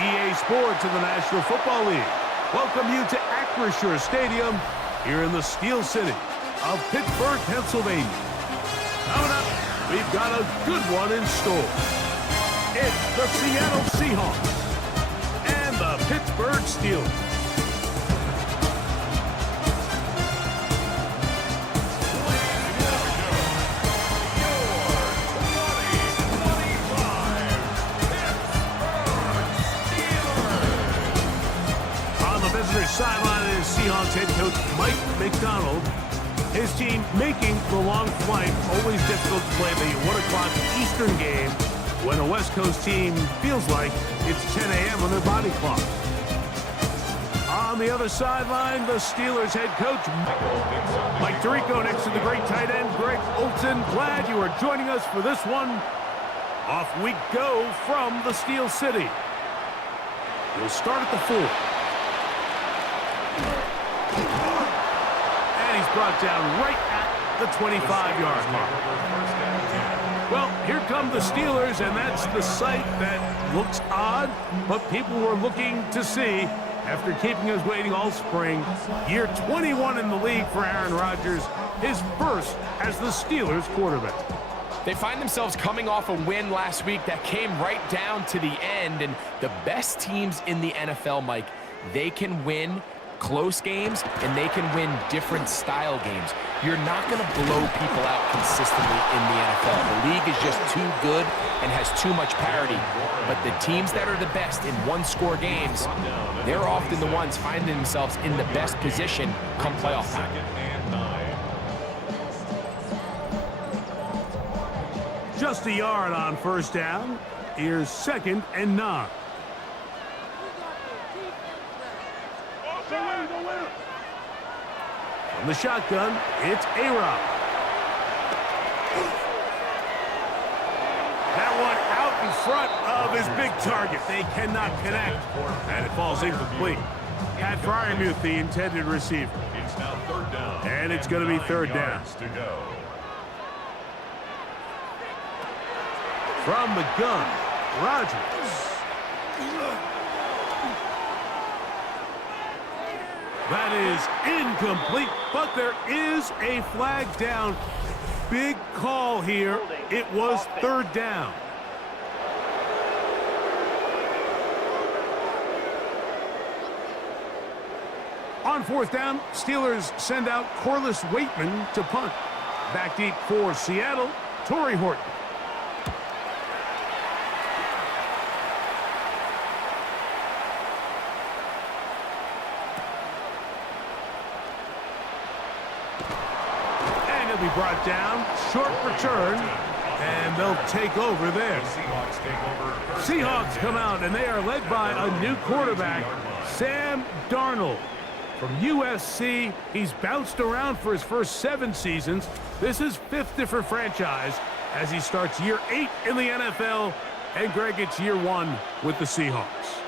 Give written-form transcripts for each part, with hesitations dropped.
EA Sports in the National Football League welcome you to Acrisure Stadium here in the Steel City of Pittsburgh, Pennsylvania. Coming up, we've got a good one in store. It's the Seattle Seahawks and the Pittsburgh Steelers. Sideline is Seahawks head coach Mike McDonald. His team making the long flight. Always difficult to play the 1 o'clock Eastern game when a West Coast team feels like it's 10 a.m. on their body clock. On the other sideline, the Steelers head coach Mike Tirico next to the great tight end Greg Olsen. Glad you are joining us for this one. Off we go from the Steel City. We'll start at the 4. And he's brought down right at the 25-yard mark. Well, here come the Steelers, and that's the sight that looks odd, but people were looking to see after keeping us waiting all spring. Year 21 in the league for Aaron Rodgers, his first as the Steelers quarterback. They find themselves coming off a win last week that came right down to the end, and the best teams in the NFL, Mike, they can win close games, and they can win different style games. You're not going to blow people out consistently in the NFL. The league is just too good and has too much parity. But the teams that are the best in one-score games, they're often the ones finding themselves in the best position come playoff time. Just a yard on first down. Here's 2nd and 9. From the shotgun, it's A-Rob. That one out in front of his big target. They cannot connect, and it falls incomplete. Pat Fryermuth, the intended receiver. It's now 3rd down. And it's going to be 3rd down. To go. From the gun, Rodgers. That is incomplete, but there is a flag down. Big call here. It was 3rd down. On 4th down, Steelers send out Corliss Waitman to punt. Back deep for Seattle, Torrey Horton. Be brought down, short return, and they'll take over there. Seahawks come out, and they are led by a new quarterback, Sam Darnold. From USC, he's bounced around for his first 7 seasons. This is 5th different franchise as he starts year 8 in the NFL, and Greg, it's year 1 with the Seahawks.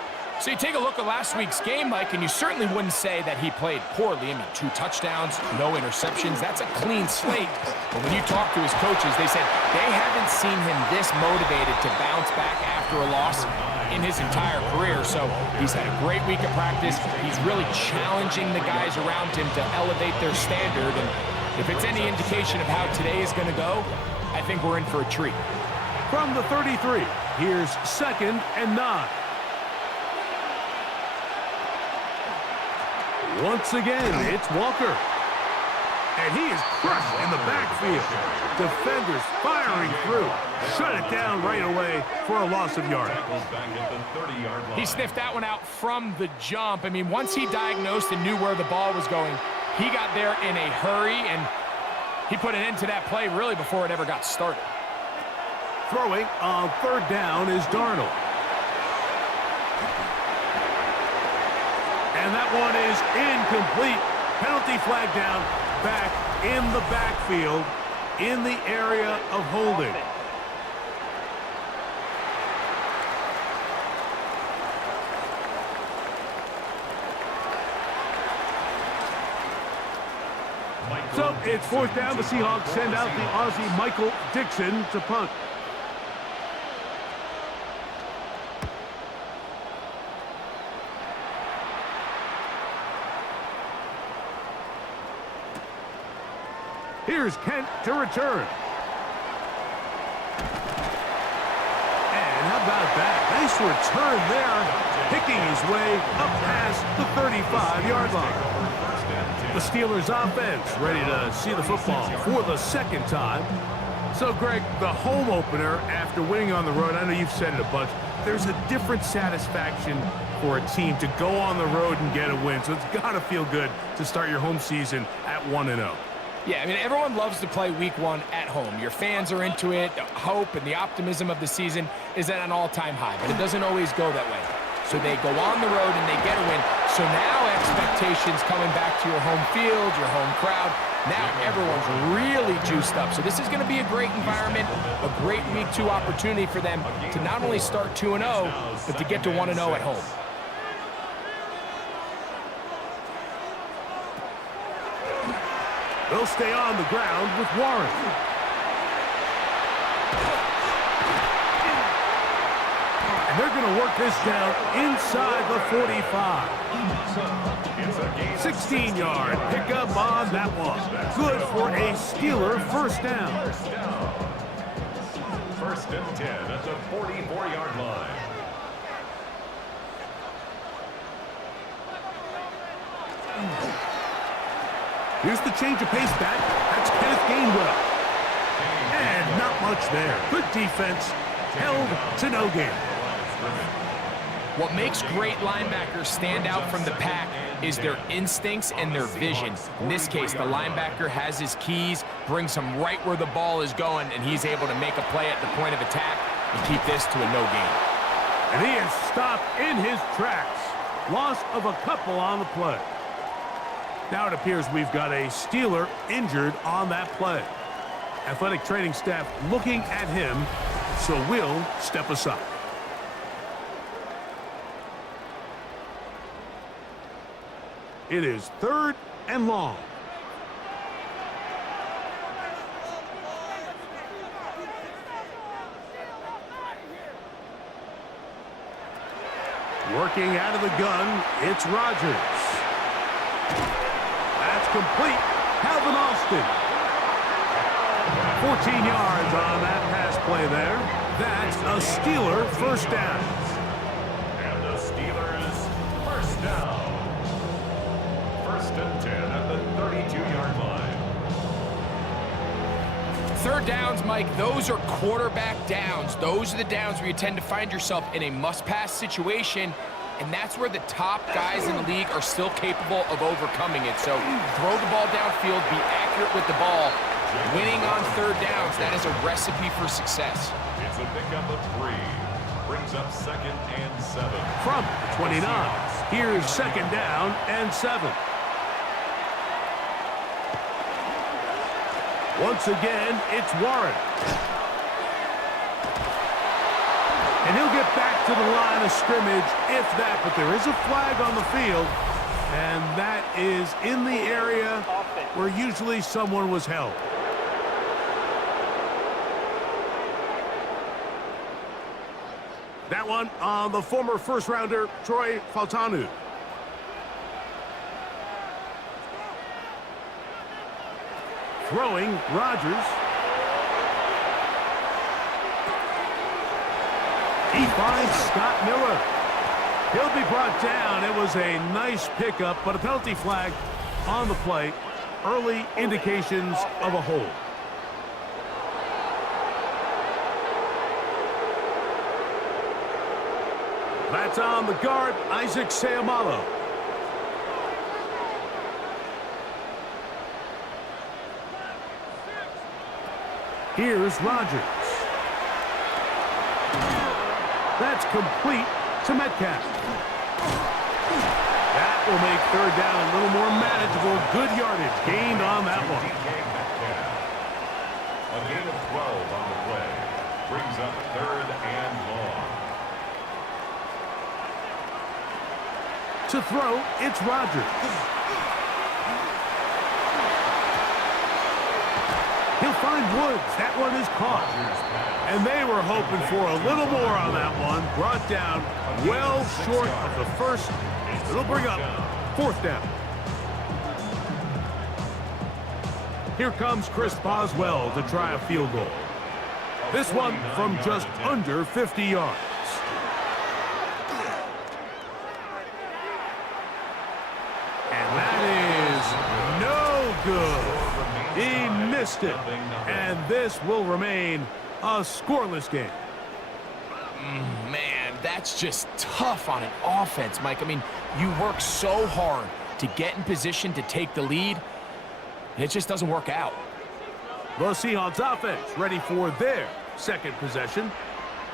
So you take a look at last week's game, Mike, and you certainly wouldn't say that he played poorly. I mean, 2 touchdowns, no interceptions. That's a clean slate. But when you talk to his coaches, they said they haven't seen him this motivated to bounce back after a loss in his entire career. So he's had a great week of practice. He's really challenging the guys around him to elevate their standard. And if it's any indication of how today is going to go, I think we're in for a treat. From the 33, here's 2nd and 9. Once again, it's Walker. And he is crushed in the backfield. Defenders firing through. Shut it down right away for a loss of yardage. He sniffed that one out from the jump. I mean, once he diagnosed and knew where the ball was going, he got there in a hurry, and he put an end to that play really before it ever got started. Throwing on 3rd down is Darnold. And that one is incomplete. Penalty flag down, back in the backfield, in the area of holding. So it's 4th down. The Seahawks send out the Aussie Michael Dixon to punt. Here's Kent to return. And how about that? Nice return there, picking his way up past the 35-yard line. The Steelers offense ready to see the football for the second time. So, Greg, the home opener after winning on the road, I know you've said it a bunch, there's a different satisfaction for a team to go on the road and get a win. So it's got to feel good to start your home season at 1-0. Yeah, I mean, everyone loves to play week one at home. Your fans are into it. The hope and the optimism of the season is at an all-time high, but it doesn't always go that way. So they go on the road and they get a win. So now expectations coming back to your home field, your home crowd. Now everyone's really juiced up. So this is going to be a great environment, a great week 2 opportunity for them to not only start 2-0, but to get to 1-0 at home. They'll stay on the ground with Warren. And they're going to work this down inside the 45. 16-yard pickup on that one. Good for a Steeler first down. First and 10 at the 44-yard line. Here's the change of pace back. That's Kenneth Gainwell. And not much there. Good defense. Held to no gain. What makes great linebackers stand out from the pack is their instincts and their vision. In this case, the linebacker has his keys, brings him right where the ball is going, and he's able to make a play at the point of attack and keep this to a no gain. And he is stopped in his tracks. Loss of a couple on the play. Now it appears we've got a Steeler injured on that play. Athletic training staff looking at him, so we'll step aside. It is 3rd and long. Working out of the gun, it's Rodgers. That's complete. Calvin Austin. 14 yards on that pass play there. That's a Steeler first down. And the Steelers first down. First and 10 at the 32-yard line. 3rd downs, Mike, those are quarterback downs. Those are the downs where you tend to find yourself in a must-pass situation, and that's where the top guys in the league are still capable of overcoming it. So throw the ball downfield, be accurate with the ball. Winning on 3rd downs, that is a recipe for success. It's a pickup of 3. Brings up 2nd and 7. From the 29, here's 2nd down and 7. Once again, it's Warren. And he'll get back to the line of scrimmage, if that, but there is a flag on the field, and that is in the area where usually someone was held. That one on the former first-rounder, Troy Fautanu. Throwing, Rodgers. He finds Scott Miller. He'll be brought down. It was a nice pickup, but a penalty flag on the play. Early indications of a hold. That's on the guard, Isaac Seumalo. Here's Rodgers. That's complete to Metcalf. That will make 3rd down a little more manageable. Good yardage gained on that one. A gain of 12 on the play. Brings up 3rd and long. To throw, it's Rodgers. He'll find Woods. That one is caught. And they were hoping for a little more on that one. Brought down well short of the first. It'll bring up 4th down. Here comes Chris Boswell to try a field goal. This one from just under 50 yards. And that is no good. He missed it. And this will remain a scoreless game. Man, that's just tough on an offense, Mike. I mean, you work so hard to get in position to take the lead. It just doesn't work out. The Seahawks offense ready for their second possession.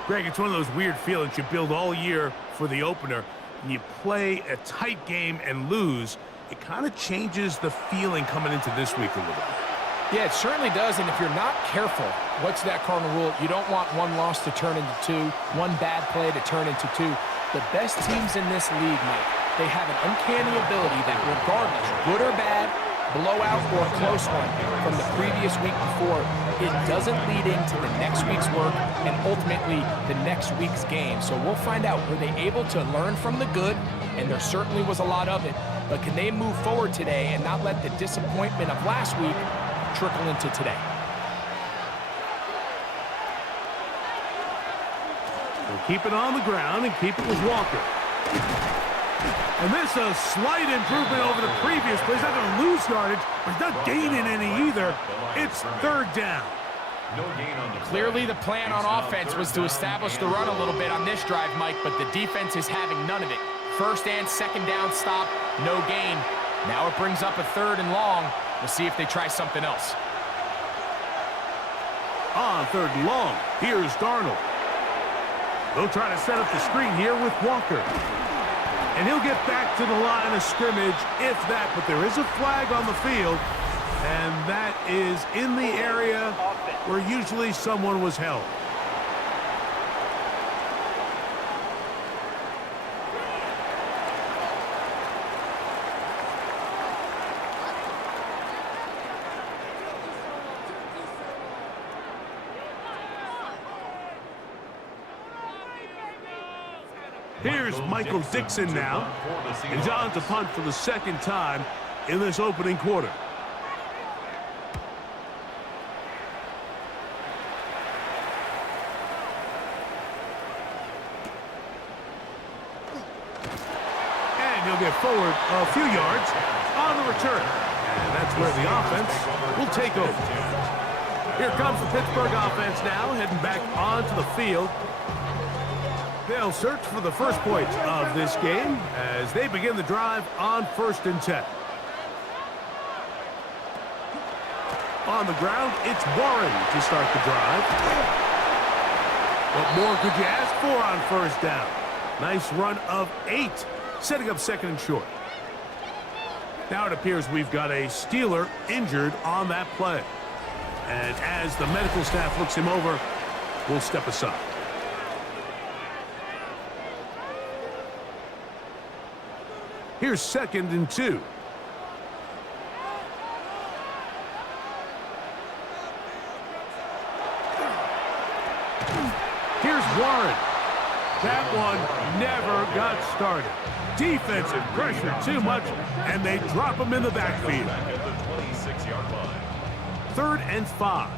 Greg, it's one of those weird feelings you build all year for the opener. And you play a tight game and lose. It kind of changes the feeling coming into this week a little bit. Yeah, it certainly does, and if you're not careful, what's that cardinal rule? You don't want one loss to turn into two, one bad play to turn into two. The best teams in this league, Mike, they have an uncanny ability that regardless, good or bad, blowout or close one from the previous week before, it doesn't lead into the next week's work and ultimately the next week's game. So we'll find out, were they able to learn from the good? And there certainly was a lot of it, but can they move forward today and not let the disappointment of last week trickle into today? We'll keep it on the ground and keep it with Walker. And this a slight improvement over the previous play. He's not going to lose yardage, but he's not gaining any either. It's third down. Clearly the plan on offense was to establish the run a little bit on this drive, Mike, but the defense is having none of it. First and second down stop, no gain. Now it brings up a third and long. We'll see if they try something else. On third and long, here's Darnold. They'll try to set up the screen here with Walker. And he'll get back to the line of scrimmage, if that, but there is a flag on the field, and that is in the area where usually someone was held. Here's Michael Dixon now, and John's to punt for the second time in this opening quarter. And he'll get forward a few yards on the return. And that's where the offense will take over. Here comes the Pittsburgh offense now, heading back onto the field. They'll search for the first point of this game as they begin the drive on 1st and 10. On the ground, it's Warren to start the drive. What more could you ask for on first down? Nice run of 8, setting up second and short. Now it appears we've got a Steeler injured on that play. And as the medical staff looks him over, we'll step aside. Here's 2nd and 2. Here's Warren. That one never got started. Defensive pressure too much, and they drop him in the backfield. 3rd and 5.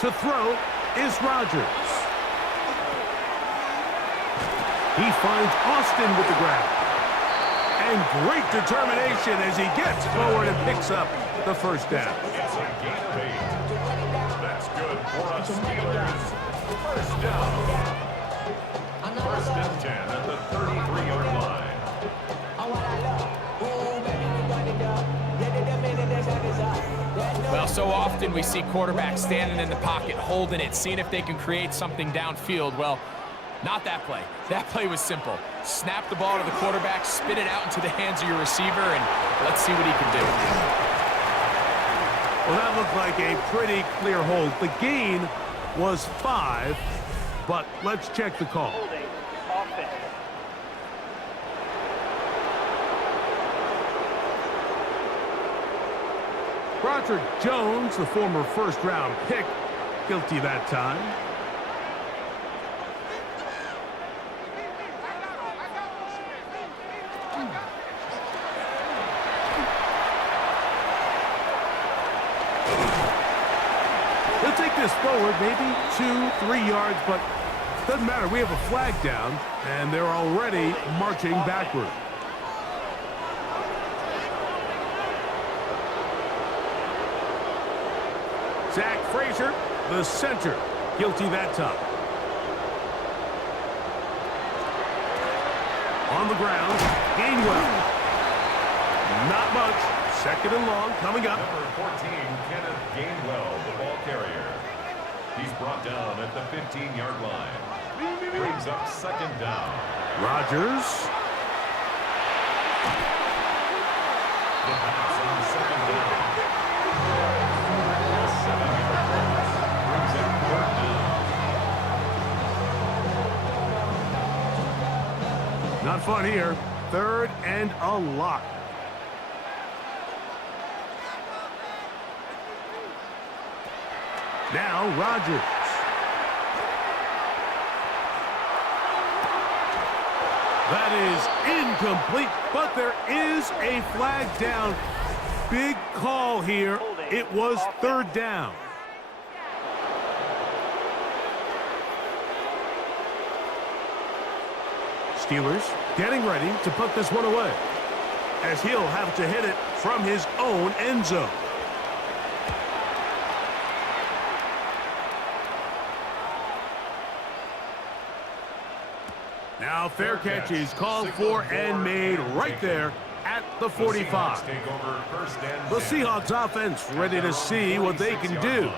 To throw is Rodgers. He finds Austin with the grab. And great determination as he gets forward and picks up the first down. It's a gain of 8. That's good for us Steelers. First down. 1st and 10 at the 33-yard line. Well, so often we see quarterbacks standing in the pocket, holding it, seeing if they can create something downfield. Well, not that play. That play was simple. Snap the ball to the quarterback, spit it out into the hands of your receiver, and let's see what he can do. Well, that looked like a pretty clear hold. The gain was 5, but let's check the call. Broderick Jones, the former first-round pick, guilty that time. this forward, maybe 2-3 yards, but doesn't matter. We have a flag down, and they're already marching backward. Zach Frazier, the center, guilty that time. On the ground, Gainwell. Not much. Second and long coming up. Number 14, Kenneth Gainwell, the ball carrier. He's brought down at the 15-yard line. Brings up second down. Rodgers. The pass on second down. A 7-yard pass. Brings up third down. Not fun here. Third and a lot. Now Rodgers. That is incomplete, but there is a flag down. Big call here. It was third down. Steelers getting ready to put this one away, as he'll have to hit it from his own end zone. Now fair catch is called for and made right there at the 45. The Seahawks offense ready to see what they can do.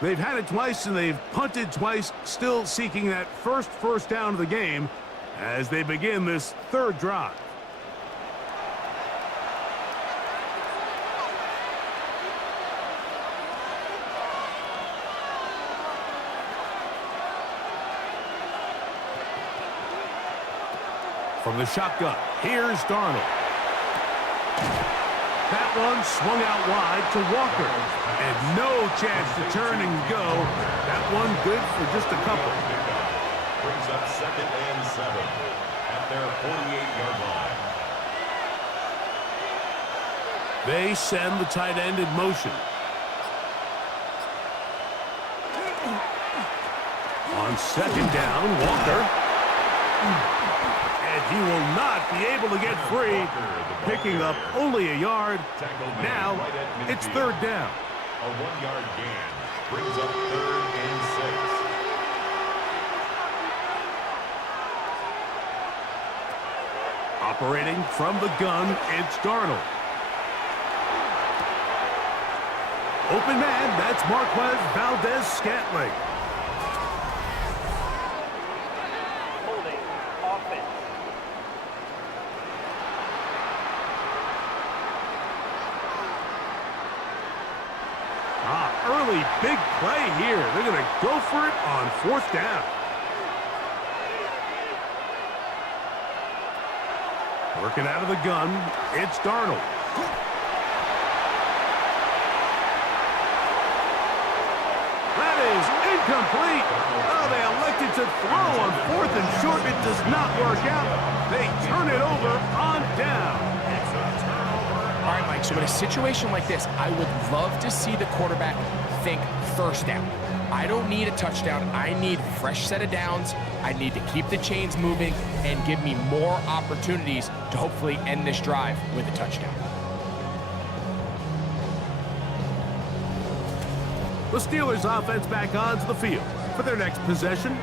They've had it twice and they've punted twice, still seeking that first down of the game as they begin this third drive. From the shotgun, here's Darnold. That one swung out wide to Walker. And no chance to turn and go. That one good for just a couple. Brings up second and 7 at their 48-yard line. They send the tight end in motion. On second down, Walker. And he will not be able to get free, picking up only a yard. Now it's third down. A 1-yard gain brings up third and 6. Operating from the gun, it's Darnold. Open man, that's Marquez Valdez-Scantling. Early big play here. They're going to go for it on fourth down. Working out of the gun, it's Darnold. That is incomplete. Oh, they elected to throw on fourth and short. It does not work out. They turn it over on down. All right, Mike, so in a situation like this, I would love to see the quarterback think first down. I don't need a touchdown. I need a fresh set of downs. I need to keep the chains moving and give me more opportunities to hopefully end this drive with a touchdown. The Steelers offense back onto the field for their next possession.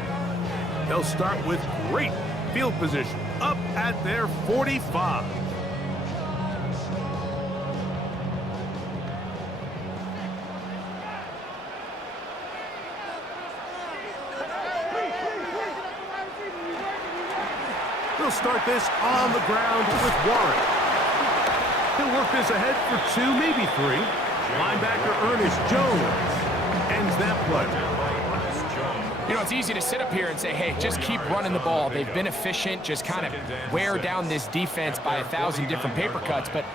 They'll start with great field position up at their 45. They'll start this on the ground with Warren. He'll work this ahead for 2, maybe 3. Linebacker Ernest Jones ends that play. You know, it's easy to sit up here and say, hey, just keep running the ball. They've been efficient, just kind of wear down this defense by 1,000 different paper cuts. But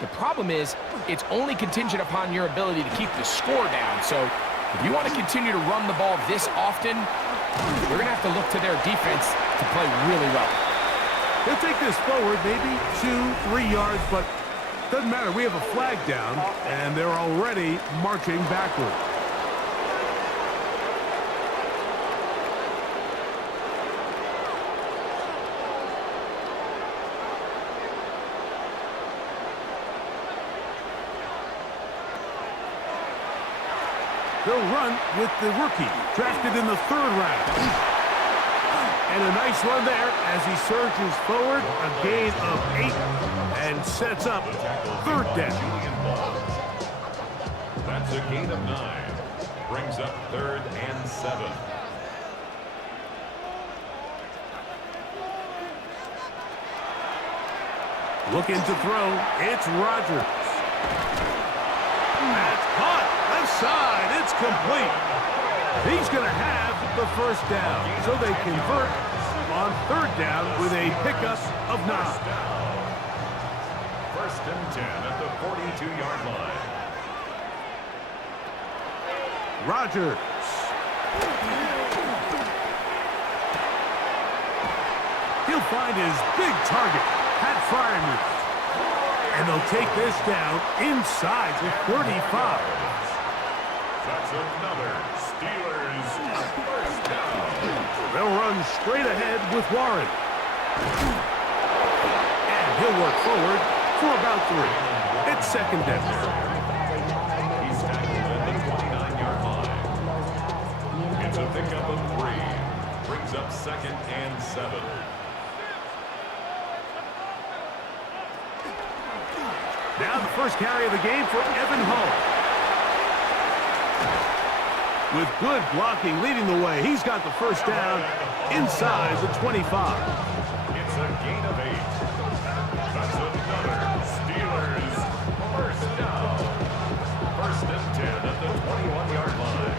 the problem is it's only contingent upon your ability to keep the score down. So if you want to continue to run the ball this often, you're going to have to look to their defense to play really well. They'll take this forward, maybe 2-3 yards, but doesn't matter. We have a flag down, and they're already marching backward. They'll run with the rookie, drafted in the 3rd round. And a nice run there as he surges forward, a gain of 8, and sets up 3rd down. That's a gain of 9. Brings up 3rd and 7. Looking to throw, it's Rodgers. That's caught, left side, it's complete. He's going to have the 1st down, so they convert on 3rd down with a pickup of 9. 1st and 10 at the 42-yard line. Rodgers. He'll find his big target, Pat Fryermuth. And they'll take this down inside the 35. That's another Steelers 1st down. They'll run straight ahead with Warren. And he'll work forward for about 3. It's 2nd down. He's tackled at the 29-yard line. It's a pickup of 3. Brings up 2nd and 7. Now the first carry of the game for Evan Hull. With good blocking leading the way, he's got the 1st down inside the 25. It's a gain of 8. That's another Steelers 1st down. 1st and 10 at the 21-yard line.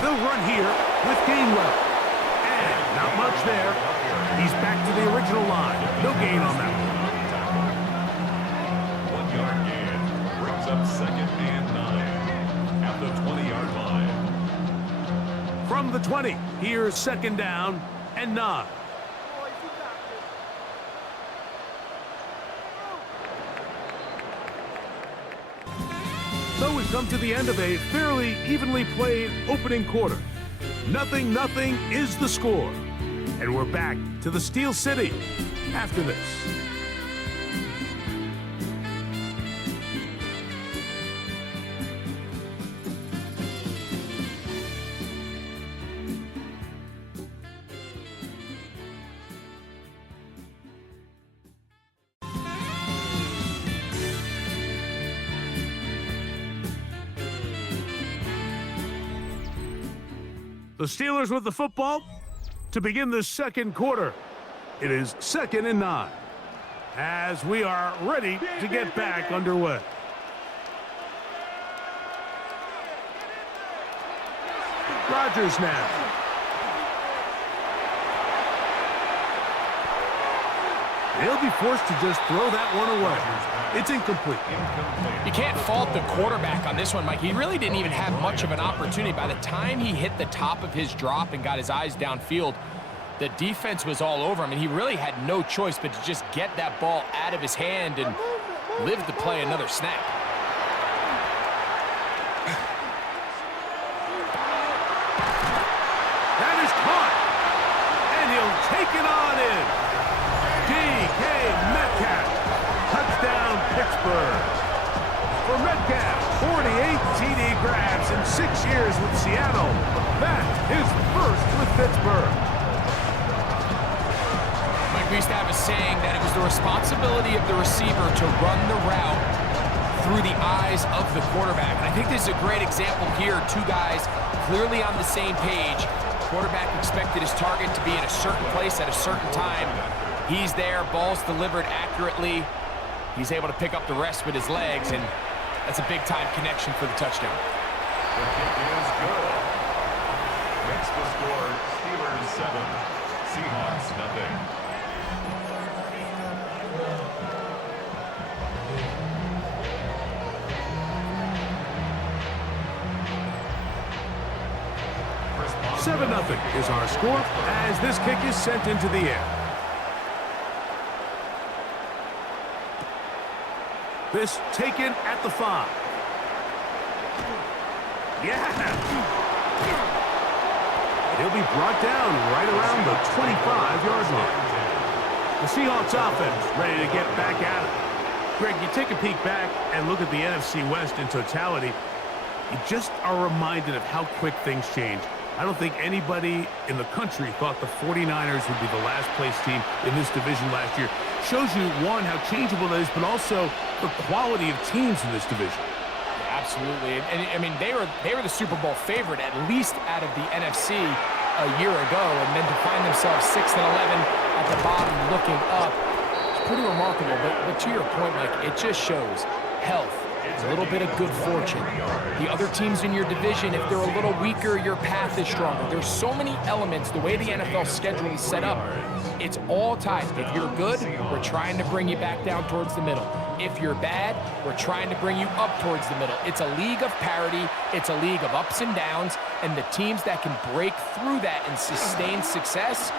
They'll run here with Gainwell. And not much there. He's back to the original line. No gain on that one. 1-yard gain. Brings up 2nd and 9 at the 20-yard line. From the 20, here's 2nd down and 9. So we've come to the end of a fairly evenly played opening quarter. 0-0 is the score. And we're back to the Steel City after this. The Steelers with the football to begin the 2nd quarter. It is 2nd and 9 as we are ready to get back underway. Rodgers now. He'll be forced to just throw that one away. It's incomplete. You can't fault the quarterback on this one, Mike. He really didn't even have much of an opportunity. By the time he hit the top of his drop and got his eyes downfield, the defense was all over him, and he really had no choice but to just get that ball out of his hand and live to play another snap. That is caught, and he'll take it on in. D.K. Metcalf, touchdown Pittsburgh. For Metcalf, 48 TD grabs in 6 years with Seattle. That's his first with Pittsburgh. Mike, we used to have a saying that it was the responsibility of the receiver to run the route through the eyes of the quarterback. And I think this is a great example here. 2 guys clearly on the same page. Quarterback expected his target to be in a certain place at a certain time. He's there, ball's delivered accurately. He's able to pick up the rest with his legs, and that's a big-time connection for the touchdown. The kick is good. Makes the score Steelers 7, Seahawks 0. Seven 0 is our score as this kick is sent into the air. This taken at the 5. Yeah. He'll be brought down right around the 25-yard line. The Seahawks offense ready to get back at it. Greg, you take a peek back and look at the NFC West in totality. You just are reminded of how quick things change. I don't think anybody in the country thought the 49ers would be the last-place team in this division last year. Shows you, one, how changeable it is, but also the quality of teams in this division. Yeah, absolutely. And I mean, they were the Super Bowl favorite, at least out of the NFC a year ago, and then to find themselves 6-11 at the bottom looking up, it's pretty remarkable. But to your point, Mike, it just shows health, a little bit of good fortune. The other teams in your division, if they're a little weaker, your path is stronger. There's so many elements. The way the NFL schedule is set up, it's all tied. If you're good, we're trying to bring you back down towards the middle. If you're bad, we're trying to bring you up towards the middle. It's a league of parity. It's a league of ups and downs. And the teams that can break through that and sustain success,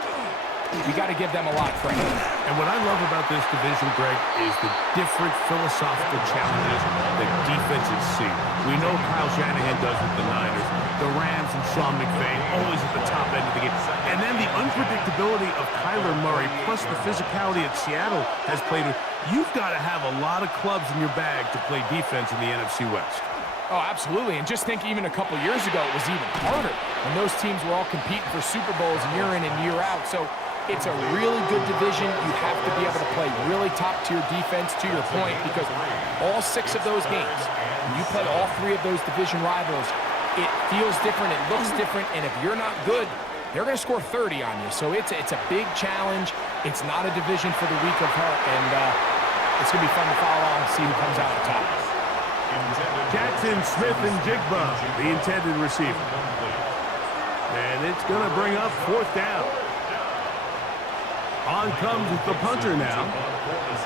you got to give them a lot of credit. And what I love about this division, Greg, is the different philosophical challenges that defenses see. We know Kyle Shanahan does with the Niners, the Rams and Sean McVay always at the top end of the game. And then the unpredictability of Kyler Murray, plus the physicality that Seattle has played with. You've got to have a lot of clubs in your bag to play defense in the NFC West. Oh, absolutely. And just think even a couple years ago, it was even harder when those teams were all competing for Super Bowls year in and year out. So it's a really good division. You have to be able to play really top-tier defense, to your point, because all 6 of those games, when you play all 3 of those division rivals, it feels different, it looks different, and if you're not good, they're going to score 30 on you. So it's a big challenge. It's not a division for the weak of heart, and it's going to be fun to follow along and see who comes out on top. Jackson, Smith, and Jigba, the intended receiver. And it's going to bring up 4th down. On comes the punter now,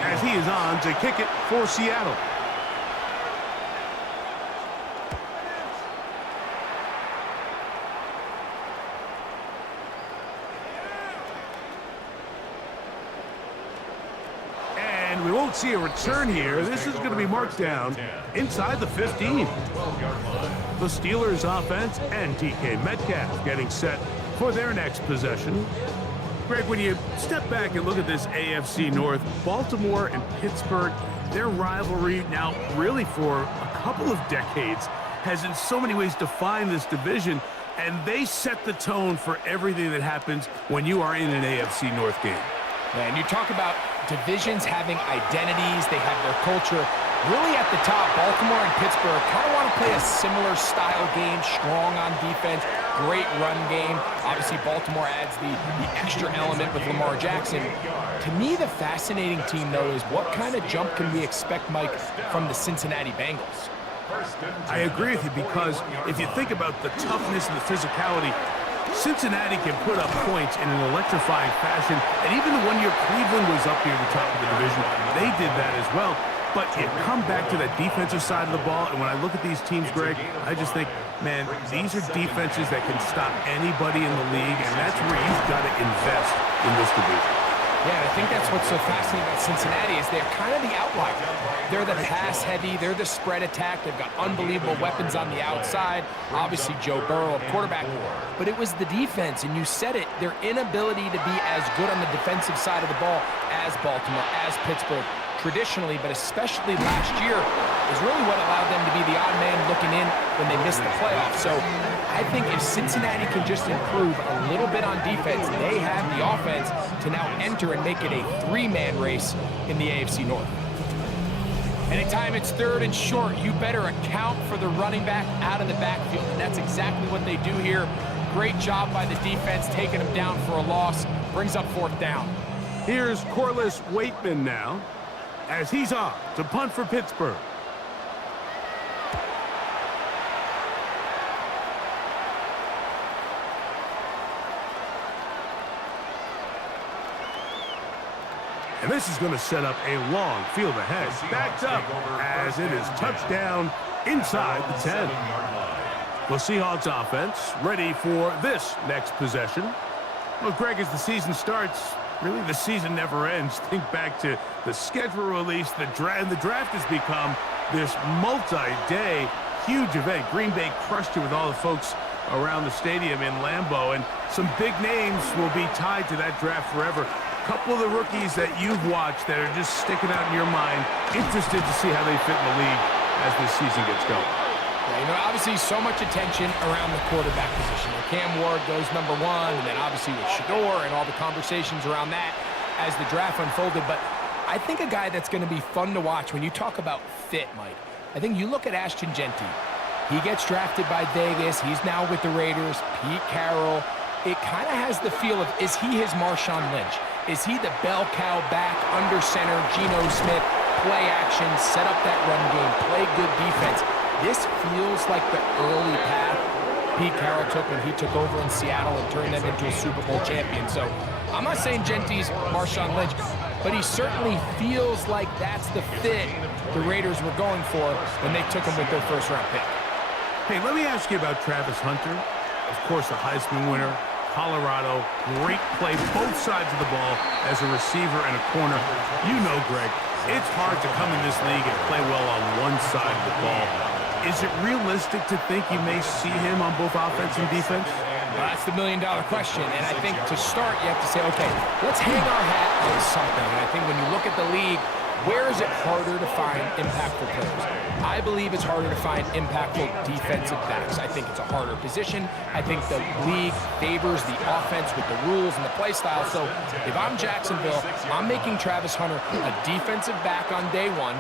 as he is on to kick it for Seattle. And we won't see a return here. This is going to be marked down inside the 15. The Steelers offense and TK Metcalf getting set for their next possession. Greg, when you step back and look at this AFC North, Baltimore and Pittsburgh, their rivalry now really for a couple of decades has in so many ways defined this division, and they set the tone for everything that happens when you are in an AFC North game. Yeah, and you talk about divisions having identities, they have their culture. Really at the top, Baltimore and Pittsburgh kind of want to play a similar style game, strong on defense, great run game. Obviously, Baltimore adds the extra element with Lamar Jackson. To me, the fascinating team, though, is what kind of jump can we expect, Mike, from the Cincinnati Bengals? I agree with you, because if you think about the toughness and the physicality, Cincinnati can put up points in an electrifying fashion. And even the one year Cleveland was up near the top of the division, they did that as well. But you come back to that defensive side of the ball, and when I look at these teams, Greg, I just think, man, these are defenses that can stop anybody in the league, and that's where you've got to invest in this division. Yeah, and I think that's what's so fascinating about Cincinnati is they're kind of the outlier. They're the pass-heavy, they're the spread attack. They've got unbelievable weapons on the outside. Obviously, Joe Burrow, quarterback. But it was the defense, and you said it, their inability to be as good on the defensive side of the ball as Baltimore, as Pittsburgh, traditionally, but especially last year, is really what allowed them to be the odd man looking in when they missed the playoffs. So I think if Cincinnati can just improve a little bit on defense, they have the offense to now enter and make it a 3-man race in the AFC North. Anytime it's 3rd and short, you better account for the running back out of the backfield, and that's exactly what they do here. Great job by the defense, taking them down for a loss. Brings up 4th down. Here's Corliss Waitman now, as he's on to punt for Pittsburgh. And this is going to set up a long field ahead. Backed up as it is touchdown inside the 10. The Seahawks offense ready for this next possession. Well, Greg, as the season starts, really the season never ends. Think back to the schedule release, the draft has become this multi-day huge event. Green Bay crushed it with all the folks around the stadium in Lambeau, and some big names will be tied to that draft forever. A couple of the rookies that you've watched that are just sticking out in your mind, interested to see how they fit in the league as this season gets going. Yeah, obviously so much attention around the quarterback position. Cam Ward goes number 1, and then obviously with Shador and all the conversations around that as the draft unfolded. But I think a guy that's going to be fun to watch when you talk about fit, Mike, I think you look at Ashton Genty. He gets drafted by Vegas. He's now with the Raiders. Pete Carroll. It kind of has the feel of, is he his Marshawn Lynch? Is he the bell cow back, under center, Geno Smith, play action, set up that run game, play good defense? This feels like the early path Pete Carroll took when he took over in Seattle and turned them into a Super Bowl champion. So I'm not saying Genty's Marshawn Lynch, but he certainly feels like that's the fit the Raiders were going for when they took him with their first-round pick. Hey, let me ask you about Travis Hunter. Of course, the Heisman winner, Colorado, great play, both sides of the ball as a receiver and a corner. You know, Greg, it's hard to come in this league and play well on one side of the ball. Is it realistic to think you may see him on both offense and defense? Well, that's the million-dollar question, and I think to start, you have to say, okay, let's hang our hat on something. And I think when you look at the league, where is it harder to find impactful players? I believe it's harder to find impactful defensive backs. I think it's a harder position. I think the league favors the offense with the rules and the play style. So if I'm Jacksonville, I'm making Travis Hunter a defensive back on day 1,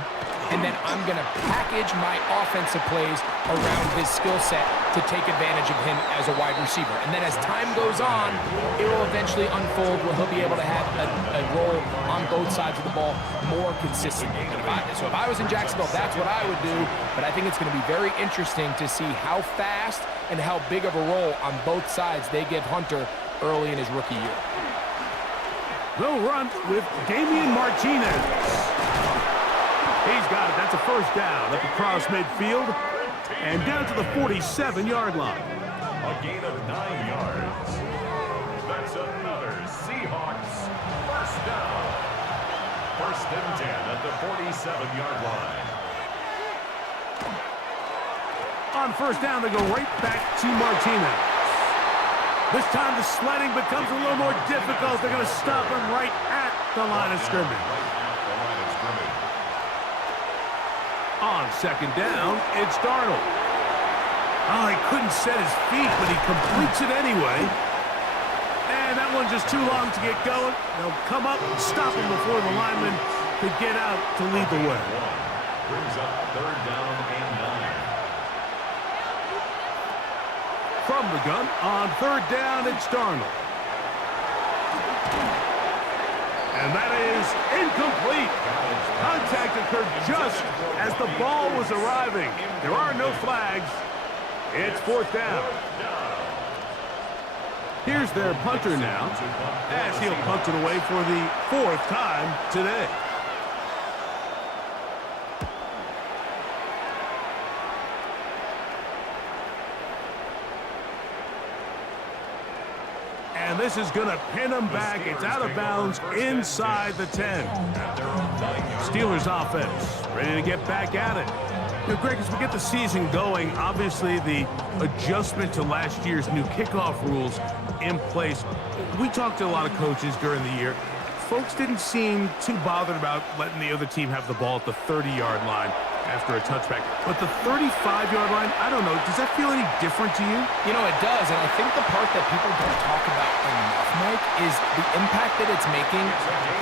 and then I'm going to package my offensive plays around his skill set to take advantage of him as a wide receiver. And then as time goes on, it will eventually unfold where he'll be able to have a role on both sides of the ball more consistently. So if I was in Jacksonville, that's what I would do. But I think it's going to be very interesting to see how fast and how big of a role on both sides they give Hunter early in his rookie year. They'll run with Damian Martinez. He's got it. That's a first down up across midfield and down to the 47-yard line. A gain of 9 yards. That's another Seahawks first down. First and 10 at the 47-yard line. On first down, they go right back to Martinez. This time the sledding becomes a little more difficult. They're going to stop him right at the line of scrimmage. On second down, it's Darnold. Oh, he couldn't set his feet, but he completes it anyway. And that one's just too long to get going. They'll come up and stop him before the lineman could get out to lead the way. Brings up third down and 9. From the gun, on third down, it's Darnold. And that is incomplete. Contact occurred just as the ball was arriving. There are no flags. It's fourth down. Here's their punter now, as he'll punt it away for the 4th time today. And this is going to pin him back. It's out of bounds inside the 10. Steelers offense ready to get back at it. Now, Greg, as we get the season going, obviously the adjustment to last year's new kickoff rules in place. We talked to a lot of coaches during the year. Folks didn't seem too bothered about letting the other team have the ball at the 30-yard line after a touchback. But the 35-yard line, I don't know, does that feel any different to you? You know, it does, and I think the part that people don't talk about enough, Mike, is the impact that it's making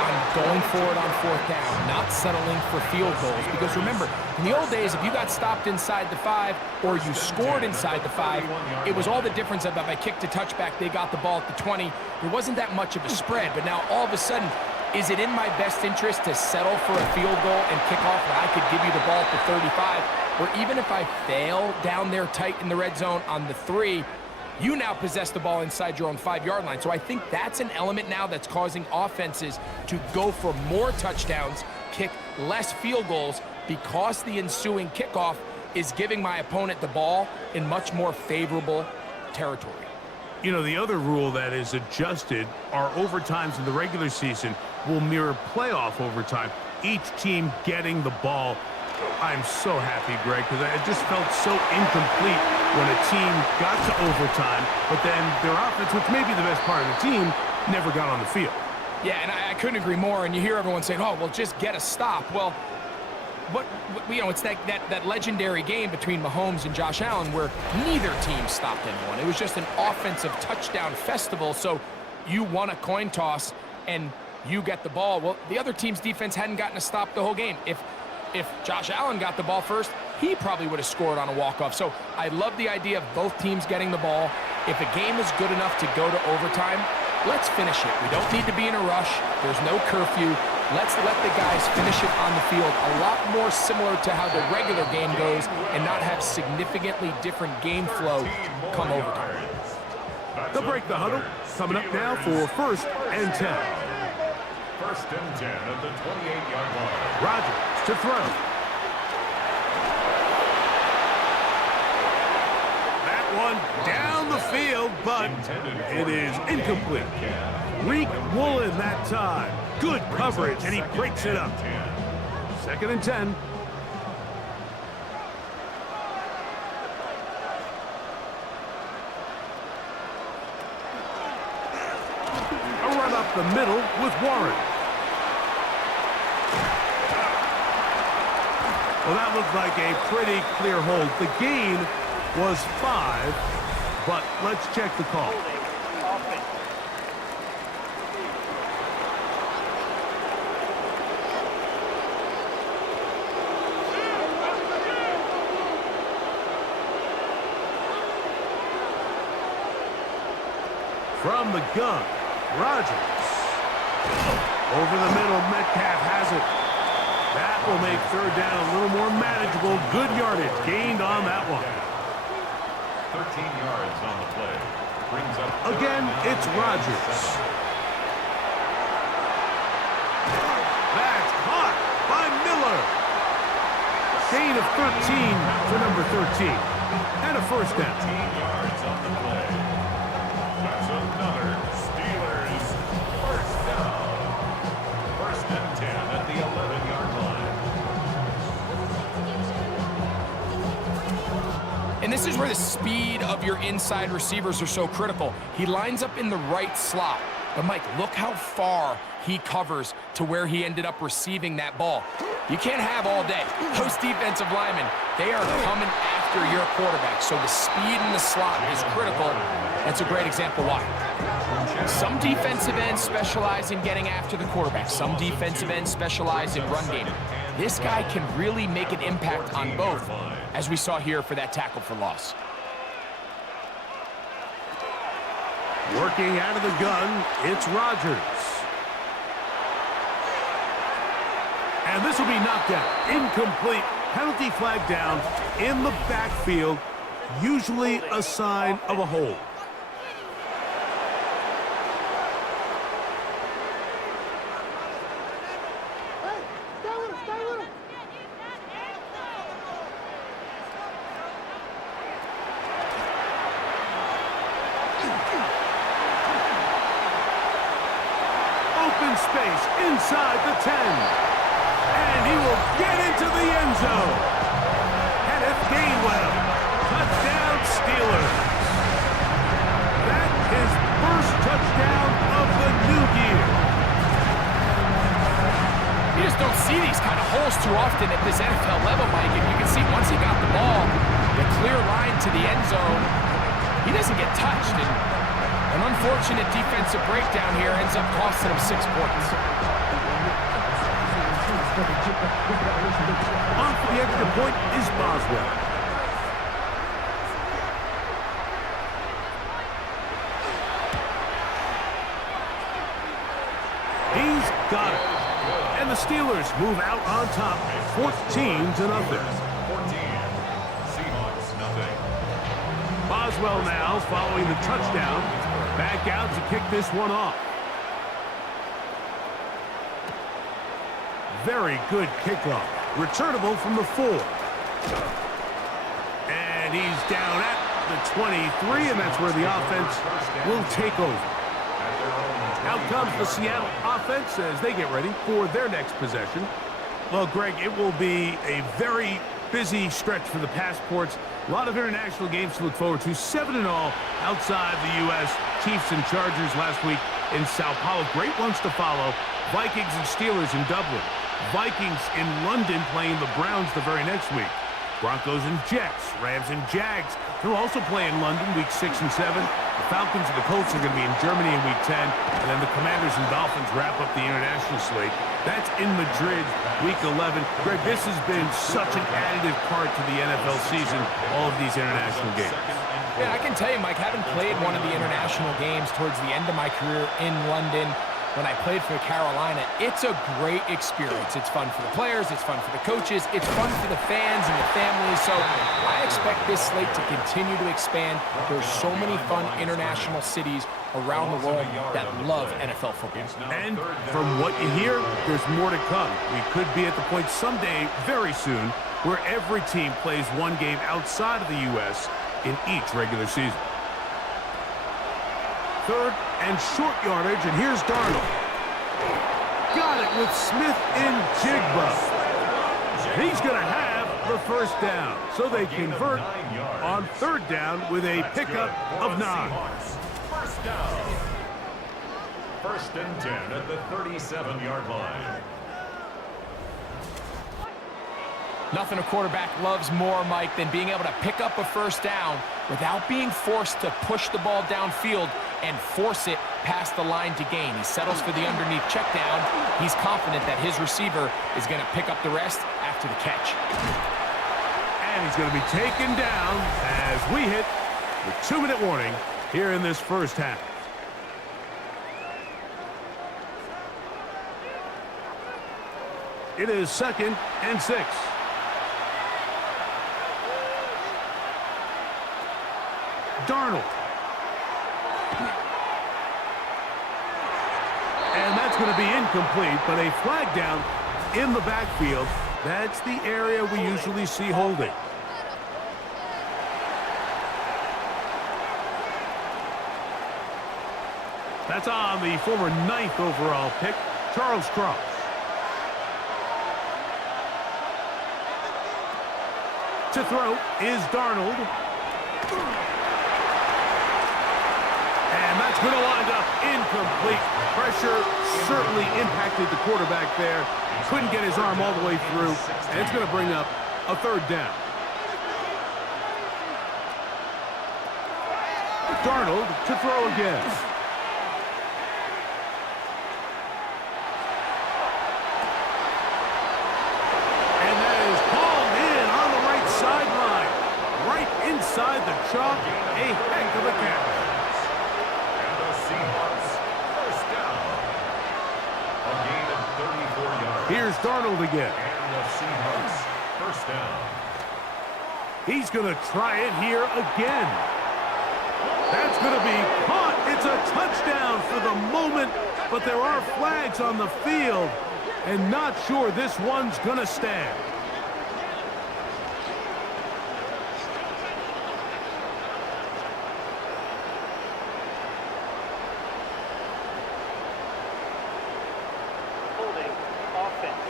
on going forward on fourth down, not settling for field goals. Because remember, in the old days, if you got stopped inside the 5 or you scored inside the 5, it was all the difference of if I kicked a touchback, they got the ball at the 20. There wasn't that much of a spread, but now all of a sudden, is it in my best interest to settle for a field goal and kick off when I could give you the ball at the 35? Or even if I fail down there tight in the red zone on the 3, you now possess the ball inside your own 5-yard line. So I think that's an element now that's causing offenses to go for more touchdowns, kick less field goals, because the ensuing kickoff is giving my opponent the ball in much more favorable territory. You know, the other rule that is adjusted are overtimes in the regular season will mirror playoff overtime, each team getting the ball I'm so happy, Greg, because it just felt so incomplete when a team got to overtime, but then their offense, which may be the best part of the team, never got on the field. Yeah, and I couldn't agree more. And you hear everyone saying, oh, well, just get a stop. Well, it's that legendary game between Mahomes and Josh Allen where neither team stopped anyone. It was just an offensive touchdown festival. So you won a coin toss and you get the ball. Well, the other team's defense hadn't gotten a stop the whole game. If Josh Allen got the ball first, he probably would have scored on a walk-off. So I love the idea of both teams getting the ball. If a game is good enough to go to overtime, let's finish it. We don't need to be in a rush. There's no curfew. Let's let the guys finish it on the field. A lot more similar to how the regular game goes and not have significantly different game flow come overtime. They'll break the huddle. Coming up now for 1st and 10. 1st and 10 at the 28-yard line. Rodgers to throw. That one down the field, but it is incomplete. Reek Woolen that time. Good coverage, and he breaks it up. 2nd and 10. A run up the middle with Warren. Well, that looked like a pretty clear hold. The gain was 5, but let's check the call. From the gun, Rodgers. Over the middle, Metcalf has it. That will make 3rd down a little more manageable. Good yardage gained on that one. 13 yards on the play. Brings up again, it's Rodgers. That's caught by Miller. Gain of 13 for number 13. And a 1st down. 13 yards on the play. That's another Steelers 1st down. 1st and 10 at the 11-yard line. And this is where the speed of your inside receivers are so critical. He lines up in the right slot. But, Mike, look how far he covers to where he ended up receiving that ball. You can't have all day. Those defensive linemen, they are coming after your quarterback. So the speed in the slot is critical. That's a great example why. Some defensive ends specialize in getting after the quarterback. Some defensive ends specialize in run game. This guy can really make an impact on both, as we saw here for that tackle for loss. Working out of the gun, it's Rodgers. And this will be knocked out. Incomplete. Penalty flag down in the backfield. Usually a sign of a hold. Open space inside the 10. And he will get into the end zone. Kenneth Gainwell. Touchdown Steelers. That is first touchdown of the new year. You just don't see these kind of holes too often at this NFL level, Mike. And you can see once he got the ball, the clear line to the end zone, he doesn't get touched. And an unfortunate defensive breakdown here ends up costing him 6 points. On for the extra point is Boswell. He's got it. And the Steelers move out on top, 14-0. 14. Seahawks, nothing. Boswell now following the touchdown. Back out to kick this one off. Very good kickoff. Returnable from the 4. And he's down at the 23, and that's where the offense will take over. Out comes the Seattle offense as they get ready for their next possession. Well, Greg, it will be a very busy stretch for the passports. A lot of international games to look forward to. 7-0 outside the U.S. Chiefs and Chargers last week in Sao Paulo. Great ones to follow. Vikings and Steelers in Dublin. Vikings in London playing the Browns the very next week. Broncos and Jets, Rams and Jags. They'll also play in London week 6 and 7. The Falcons and the Colts are going to be in Germany in week 10. And then the Commanders and Dolphins wrap up the international slate. That's in Madrid week 11. Greg, this has been such an additive part to the NFL season, all of these international games. Yeah, I can tell you, Mike, having played one of the international games towards the end of my career in London, when I played for Carolina, it's a great experience. It's fun for the players, it's fun for the coaches, it's fun for the fans and the families. So I expect this slate to continue to expand. There's so many fun international cities around the world that love NFL football. And from what you hear, there's more to come. We could be at the point someday, very soon, where every team plays one game outside of the U.S. in each regular season. Third and short yardage, and here's Darnold. Got it with Smith in Jigba. He's going to have the first down. So they convert on third down with a pickup of 9. First down. First and 10 at the 37-yard line. Nothing a quarterback loves more, Mike, than being able to pick up a first down without being forced to push the ball downfield and force it past the line to gain. He settles for the underneath check down. He's confident that his receiver is going to pick up the rest after the catch. And he's going to be taken down as we hit the 2-minute warning here in this first half. It is 2nd and 6. Darnold. And that's going to be incomplete, but a flag down in the backfield. That's the area we usually see holding. That's on the former 9th overall pick, Charles Cross. To throw is Darnold. And that's going to wind up incomplete. Pressure certainly impacted the quarterback there. Couldn't get his arm all the way through. And it's going to bring up a third down. Darnold to throw again. And that is hauled in on the right sideline. Right inside the chalk. A heck of a catch. And the Seahawks, first down. A gain of 34 yards. Here's Darnold again. And the Seahawks, first down. He's going to try it here again. That's going to be caught. It's a touchdown for the moment, but there are flags on the field, and not sure this one's going to stand. Holding offense.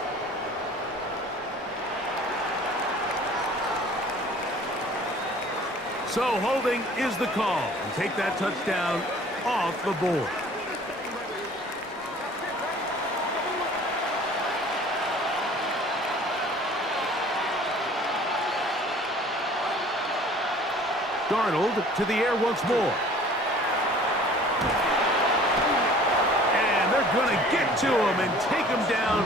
So holding is the call, and take that touchdown off the board. Darnold to the air once more. And they're going to get to him and take him down,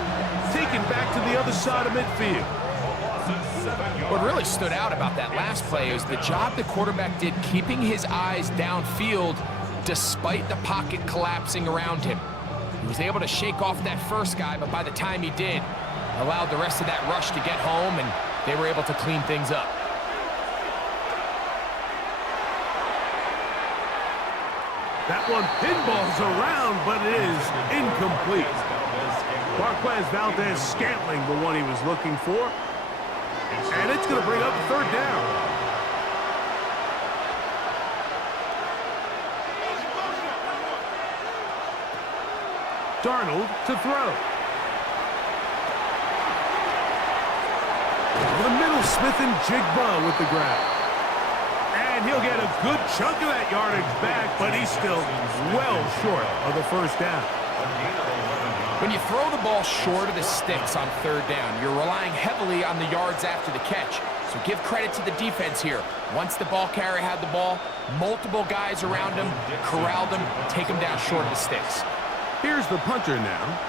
taken back to the other side of midfield. What really stood out about that last play is the job the quarterback did keeping his eyes downfield despite the pocket collapsing around him. He was able to shake off that first guy, but by the time he did, allowed the rest of that rush to get home, and they were able to clean things up. That one pinballs around, but it is incomplete. Marquez Valdez-Scantling, the one he was looking for. And it's going to bring up a third down. Darnold to throw. Smith and Jigba with the grab. And he'll get a good chunk of that yardage back, but he's still well short of the first down. When you throw the ball short of the sticks on third down, you're relying heavily on the yards after the catch. So give credit to the defense here. Once the ball carrier had the ball, multiple guys around him, corralled him, take him down short of the sticks. Here's the punter now,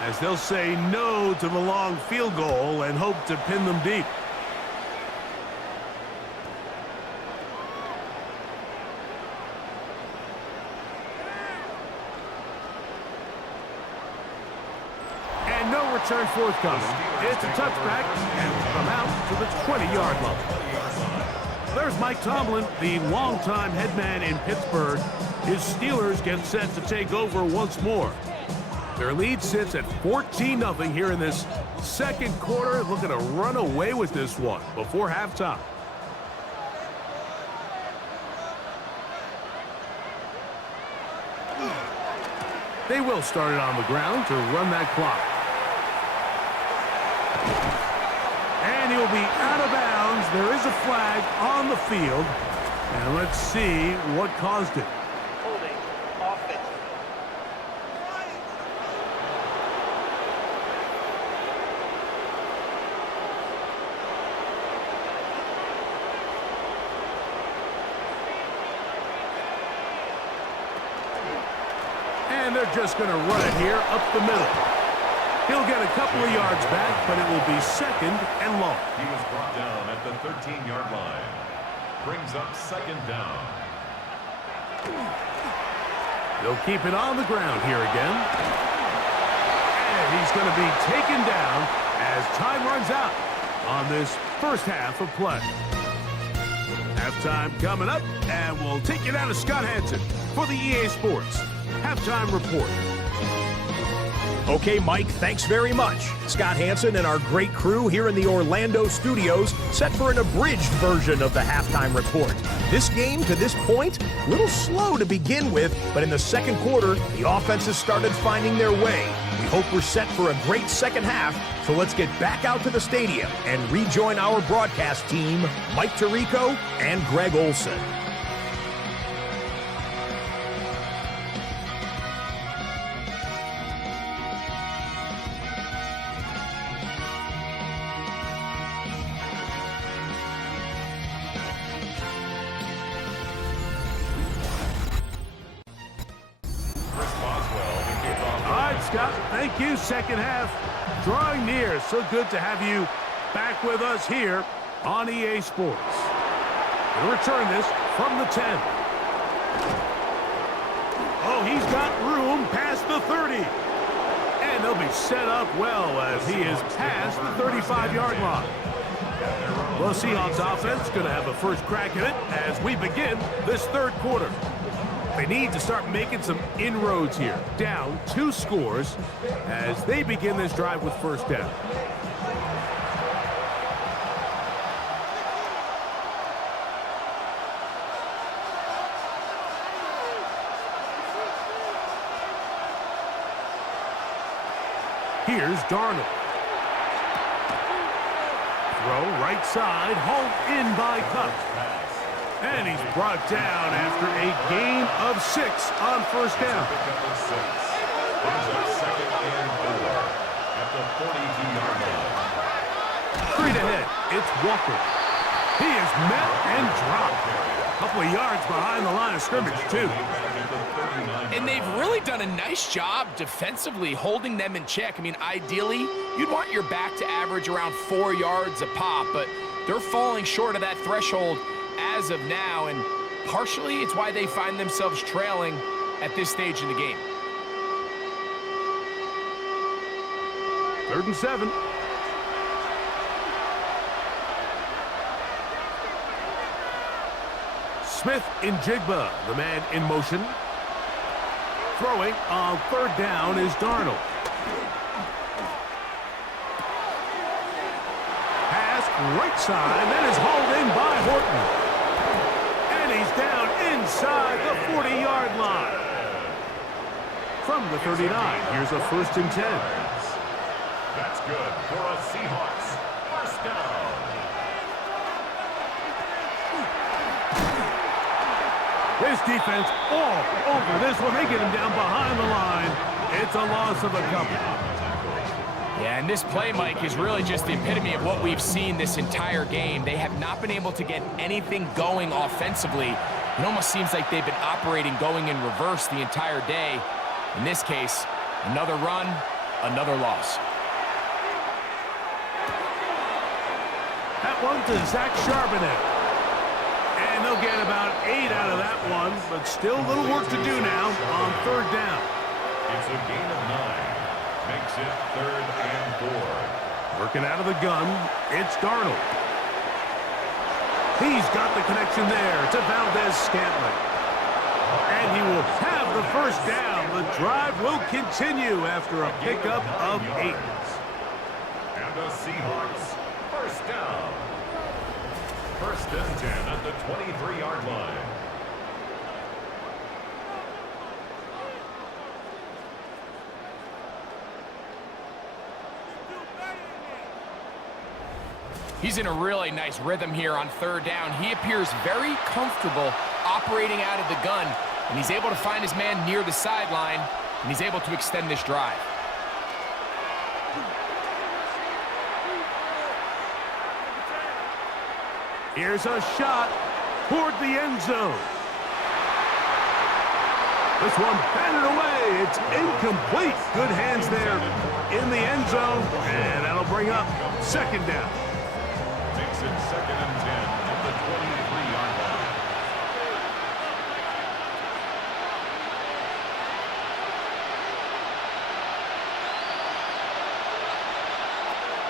as they'll say no to the long field goal and hope to pin them deep. And no return forthcoming. It's a touchback and come out to the 20-yard line. There's Mike Tomlin, the longtime head man in Pittsburgh. His Steelers get set to take over once more. Their lead sits at 14-0 here in this second quarter, looking to run away with this one before halftime. They will start it on the ground to run that clock. And he'll be out of bounds. There is a flag on the field. And let's see what caused it. Holding offense. And they're just going to run it here up the middle. He'll get a couple of yards back, but it will be second and long. He was brought down at the 13-yard line. Brings up second down. They'll keep it on the ground here again. And he's going to be taken down as time runs out on this first half of play. Halftime coming up, and we'll take you down to Scott Hansen for the EA Sports Halftime Report. Okay, Mike, thanks very much. Scott Hansen and our great crew here in the Orlando studios set for an abridged version of the halftime report. This game, to this point, a little slow to begin with, but in the second quarter, the offenses started finding their way. We hope we're set for a great second half, so let's get back out to the stadium and rejoin our broadcast team, Mike Tirico and Greg Olson. Scott, thank you. Second half drawing near. So good to have you back with us here on EA Sports. We'll return this from the 10. Oh, he's got room past the 30. And they'll be set up well as he is past the 35-yard line. The Seahawks offense going to have a first crack at it as we begin this third quarter. They need to start making some inroads here. Down 2 scores as they begin this drive with first down. Here's Darnold. Throw right side, hauled in by Cup. And he's brought down after a gain of 6 on first down. Straight ahead, it's Walker. He is met and dropped. A couple of yards behind the line of scrimmage, too. And they've really done a nice job defensively holding them in check. I mean, ideally, you'd want your back to average around 4 yards a pop, but they're falling short of that threshold as of now, and partially it's why they find themselves trailing at this stage in the game. 3rd and 7. Smith in Jigba, the man in motion. Throwing on third down is Darnold. Pass right side, and that is hauled in by Horton. And he's down inside the 40-yard line. From the 39, here's a 1st and 10. That's good for a Seahawks first down. This defense all over this one. They get him down behind the line. It's a loss of a couple. Yeah, and this play, Mike, is really just the epitome of what we've seen this entire game. They have not been able to get anything going offensively. It almost seems like they've been operating going in reverse the entire day. In this case, another run, another loss. That one to Zach Charbonnet. And they'll get about 8 out of that one, but still a little work to do now on third down. It's a gain of 9. Makes it 3rd and 4. Working out of the gun, it's Darnold. He's got the connection there to Valdez-Scantling. And he will have the first down. The drive will continue after a pickup of 8. And the Seahawks, first down. 1st and 10 at the 23-yard line. He's in a really nice rhythm here on third down. He appears very comfortable operating out of the gun, and he's able to find his man near the sideline, and he's able to extend this drive. Here's a shot toward the end zone. This one batted away. It's incomplete. Good hands there in the end zone, and that'll bring up 2nd down. Makes it 2nd and 10 at the 23-yard line.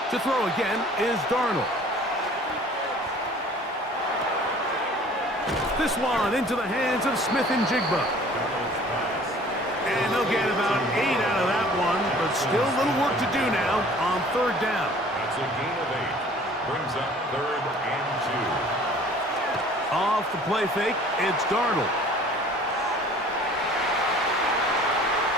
To throw again is Darnold. This one into the hands of Smith and Jigba. And they'll get about 8 out of that one, but still a little work to do now on third down. That's a gain of 8. Brings up 3rd and 2. Off the play fake, it's Darnold.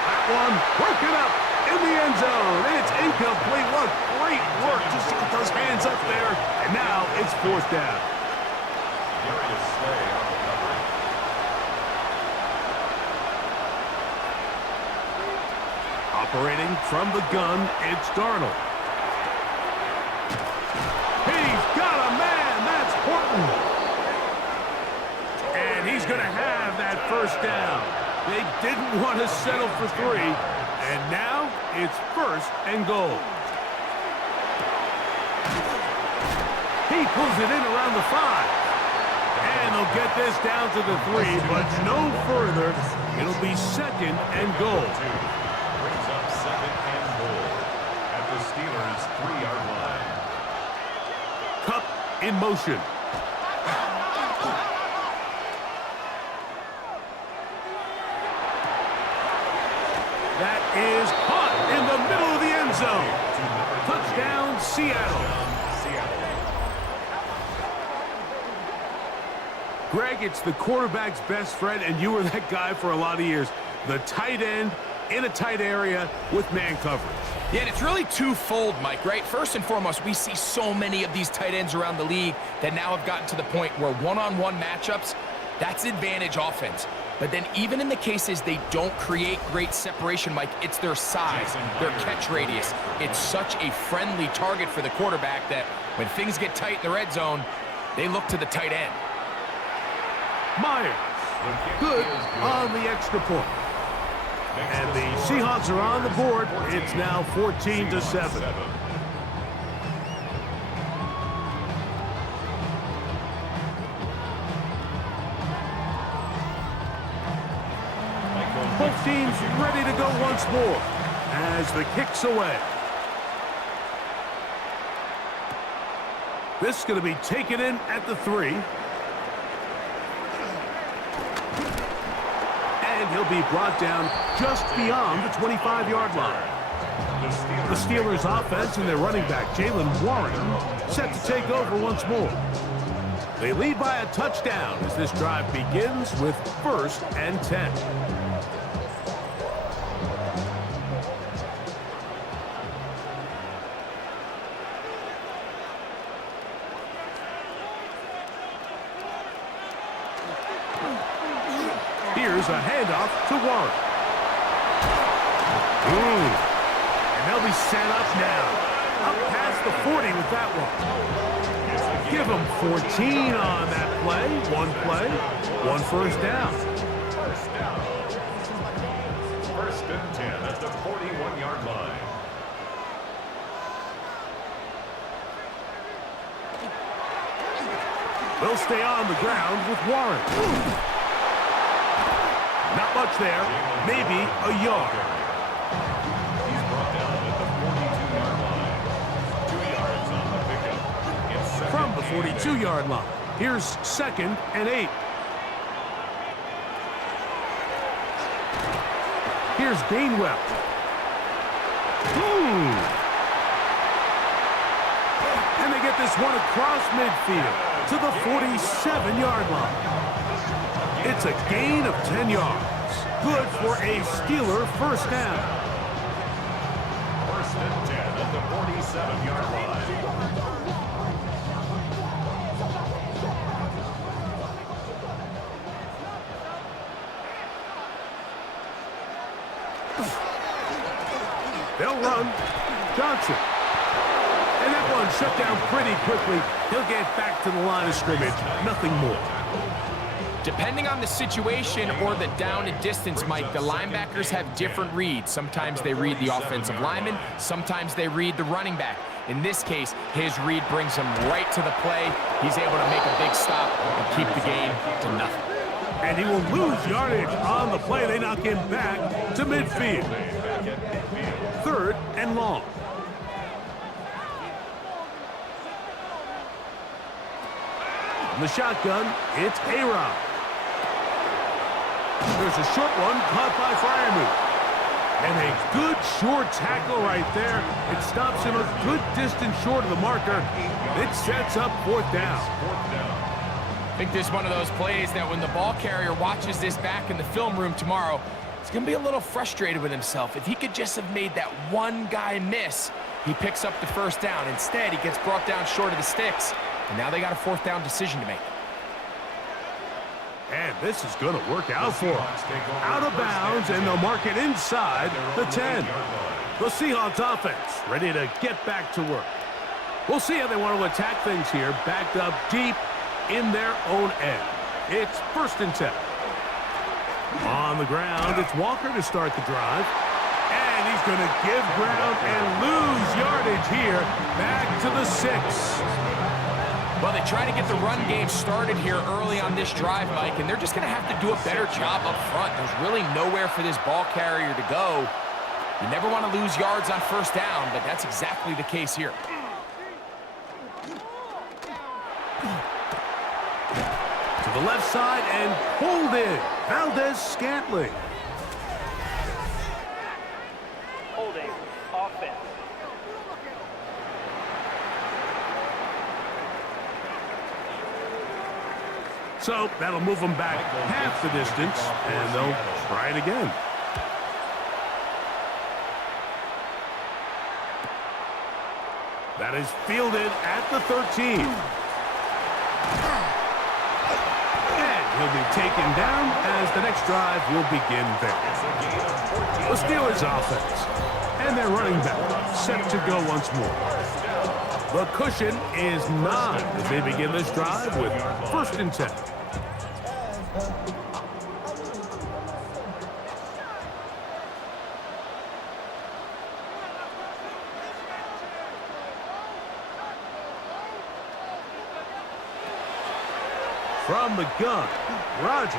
That one broken up in the end zone. It's incomplete. What great work just to get those hands up there. And now it's 4th down. Darius Slay on the cover. Operating from the gun, it's Darnold. He's got a man. That's Horton. And he's going to have that first down. They didn't want to settle for 3. And now it's 1st and goal. He pulls it in around the 5. And they'll get this down to the 3, but no further. It'll be 2nd and goal. Brings up 2nd and goal at the Steelers' 3-yard line. Cup in motion. That is caught in the middle of the end zone. Touchdown, Seattle. Greg, it's the quarterback's best friend, and you were that guy for a lot of years. The tight end in a tight area with man coverage. Yeah, and it's really twofold, Mike, right? First and foremost, we see so many of these tight ends around the league that now have gotten to the point where one-on-one matchups, that's advantage offense. But then even in the cases they don't create great separation, Mike, it's their size, their catch radius. It's such a friendly target for the quarterback that when things get tight in the red zone, they look to the tight end. Myers, good on the extra point. And the Seahawks are on the board. It's now 14-7. Both teams ready to go once more as the kick's away. This is going to be taken in at the 3. And he'll be brought down just beyond the 25-yard line. The Steelers' offense and their running back, Jalen Warren, set to take over once more. They lead by a touchdown as this drive begins with 1st and 10. Here's a handoff to Warren. And they'll be set up now. Up past the 40 with that one. Give them 14 on that play. One first down. First and 10 at the 41-yard line. They'll stay on the ground with Warren. Not much there. Maybe a yard. He's brought down at the 42-yard line. 2 yards on the pickup. It's second From the and 42-yard line. Here's 2nd and 8. Here's Gainwell. And they get this one across midfield to the 47-yard line. It's a gain of 10 yards. Good for a Steeler first down. First and 10 at the 47-yard line. They'll run. Johnson. And that one shut down pretty quickly. He'll get back to the line of scrimmage. Nothing more. Depending on the situation or the down and distance, Mike, the linebackers have different reads. Sometimes they read the offensive lineman. Sometimes they read the running back. In this case, his read brings him right to the play. He's able to make a big stop and keep the game to nothing. And he will lose yardage on the play. They knock him back to midfield. 3rd and long. In the shotgun, it's A-Rod. There's a short one caught by Freiermuth. And a good short tackle right there. It stops him a good distance short of the marker. It sets up 4th down. I think this is one of those plays that when the ball carrier watches this back in the film room tomorrow, he's going to be a little frustrated with himself. If he could just have made that one guy miss, he picks up the first down. Instead, he gets brought down short of the sticks, and now they got a 4th down decision to make. And this is going to work out for him. Out of bounds, and they'll mark it inside the 10. The Seahawks offense ready to get back to work. We'll see how they want to attack things here, backed up deep in their own end. It's 1st and 10. On the ground, it's Walker to start the drive. And he's going to give ground and lose yardage here, back to the 6. Well, they try to get the run game started here early on this drive, Mike, and they're just going to have to do a better job up front. There's really nowhere for this ball carrier to go. You never want to lose yards on 1st down, but that's exactly the case here. To the left side and pulled in. Valdez-Scantling. Holding. Offense. So that'll move them back half the distance, and they'll try it again. That is fielded at the 13. And he'll be taken down as the next drive will begin there. The Steelers offense and their running back set to go once more. The cushion is 9 as they begin this drive with 1st and 10. From the gun, Rodgers.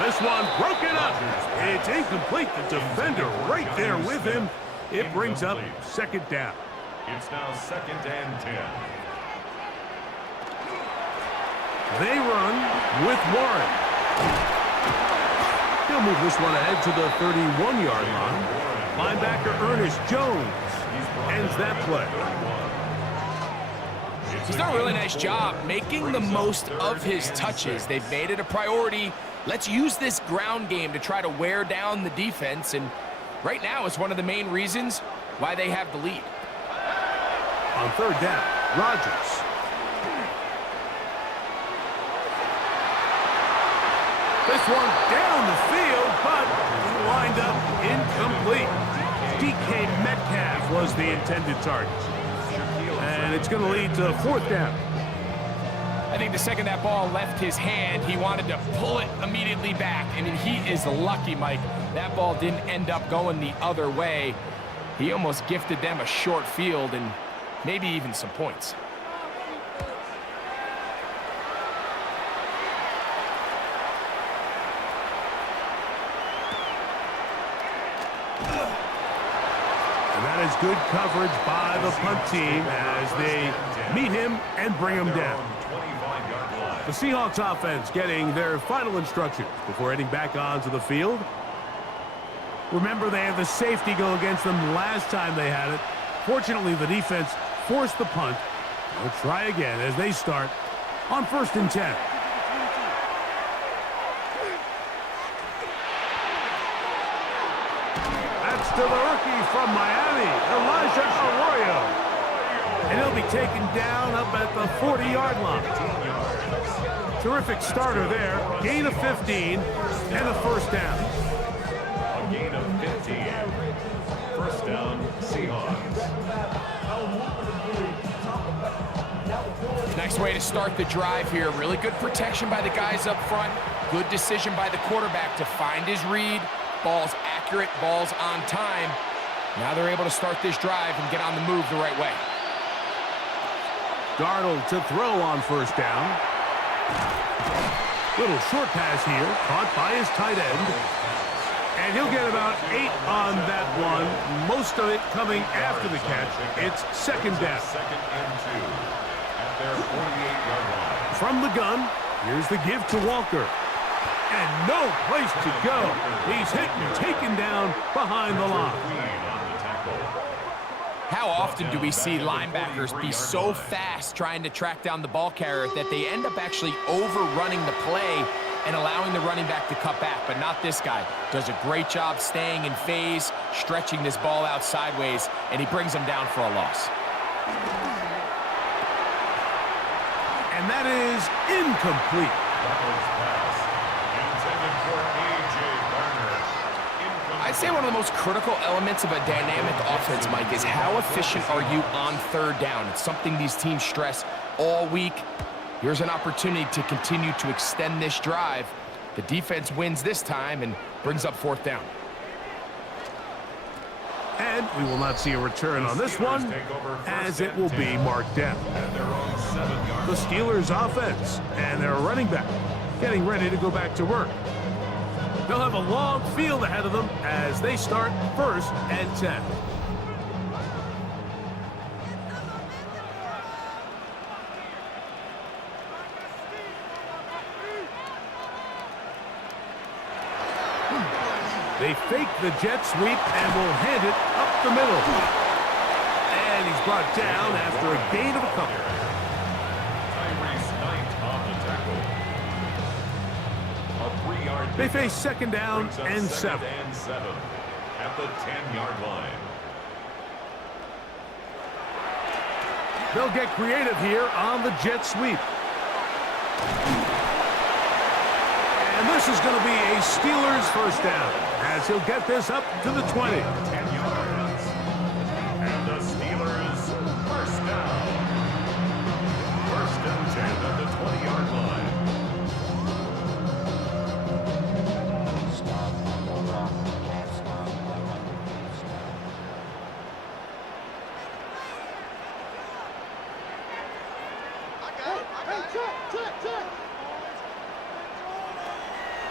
This one broken up. It's incomplete. The defender right there with him. It brings up 2nd down. It's now 2nd and 10. They run with Warren. He'll move this one ahead to the 31-yard line. Linebacker Ernest Jones ends that play. He's done a really nice job making the most of his touches. They've made it a priority. Let's use this ground game to try to wear down the defense, and right now it's one of the main reasons why they have the lead. On 3rd down, Rodgers. this one down the field, but he lined up incomplete. DK Metcalf was the intended target. And it's going to lead to 4th down. I think the second that ball left his hand, he wanted to pull it immediately back. I mean, he is lucky, Mike. That ball didn't end up going the other way. He almost gifted them a short field and maybe even some points. And that is good coverage by the punt team as they meet him and bring him down. The Seahawks offense getting their final instructions before heading back onto the field. Remember, they had the safety go against them last time they had it. Fortunately, the defense forced the punt. They'll try again as they start on 1st and 10. That's to the rookie from Miami, Elijah Arroyo. And he'll be taken down up at the 40-yard line. Terrific starter there. Gain of 15 and a 1st down. A gain of 15. 1st down, Seahawks. Nice way to start the drive here. Really good protection by the guys up front. Good decision by the quarterback to find his read. Ball's accurate, ball's on time. Now they're able to start this drive and get on the move the right way. Darnold to throw on 1st down. Little short pass here, caught by his tight end. And he'll get about 8 on that one. Most of it coming after the catch. It's 2nd down. 2nd and 2 at their 48-yard line. From the gun, here's the give to Walker. And no place to go. He's hit and taken down behind the line. How often do we see linebackers be so fast trying to track down the ball carrier that they end up actually overrunning the play and allowing the running back to cut back? But not this guy. Does a great job staying in phase, stretching this ball out sideways, and he brings him down for a loss. And that is incomplete. I'd say one of the most critical elements of a dynamic offense, Mike, is how efficient are you on 3rd down? It's something these teams stress all week. Here's an opportunity to continue to extend this drive. The defense wins this time and brings up 4th down. And we will not see a return on this one, as it will be marked down. The Steelers' offense and their running back getting ready to go back to work. They'll have a long field ahead of them as they start 1st and 10. They fake the jet sweep and will hand it up the middle. And he's brought down after a gain of a couple. They face 2nd down and 7. At the 10-yard line. They'll get creative here on the jet sweep. And this is going to be a Steelers 1st down as he'll get this up to the 20. 10 yards. And the Steelers 1st down. 1st and 10 at the 20-yard line.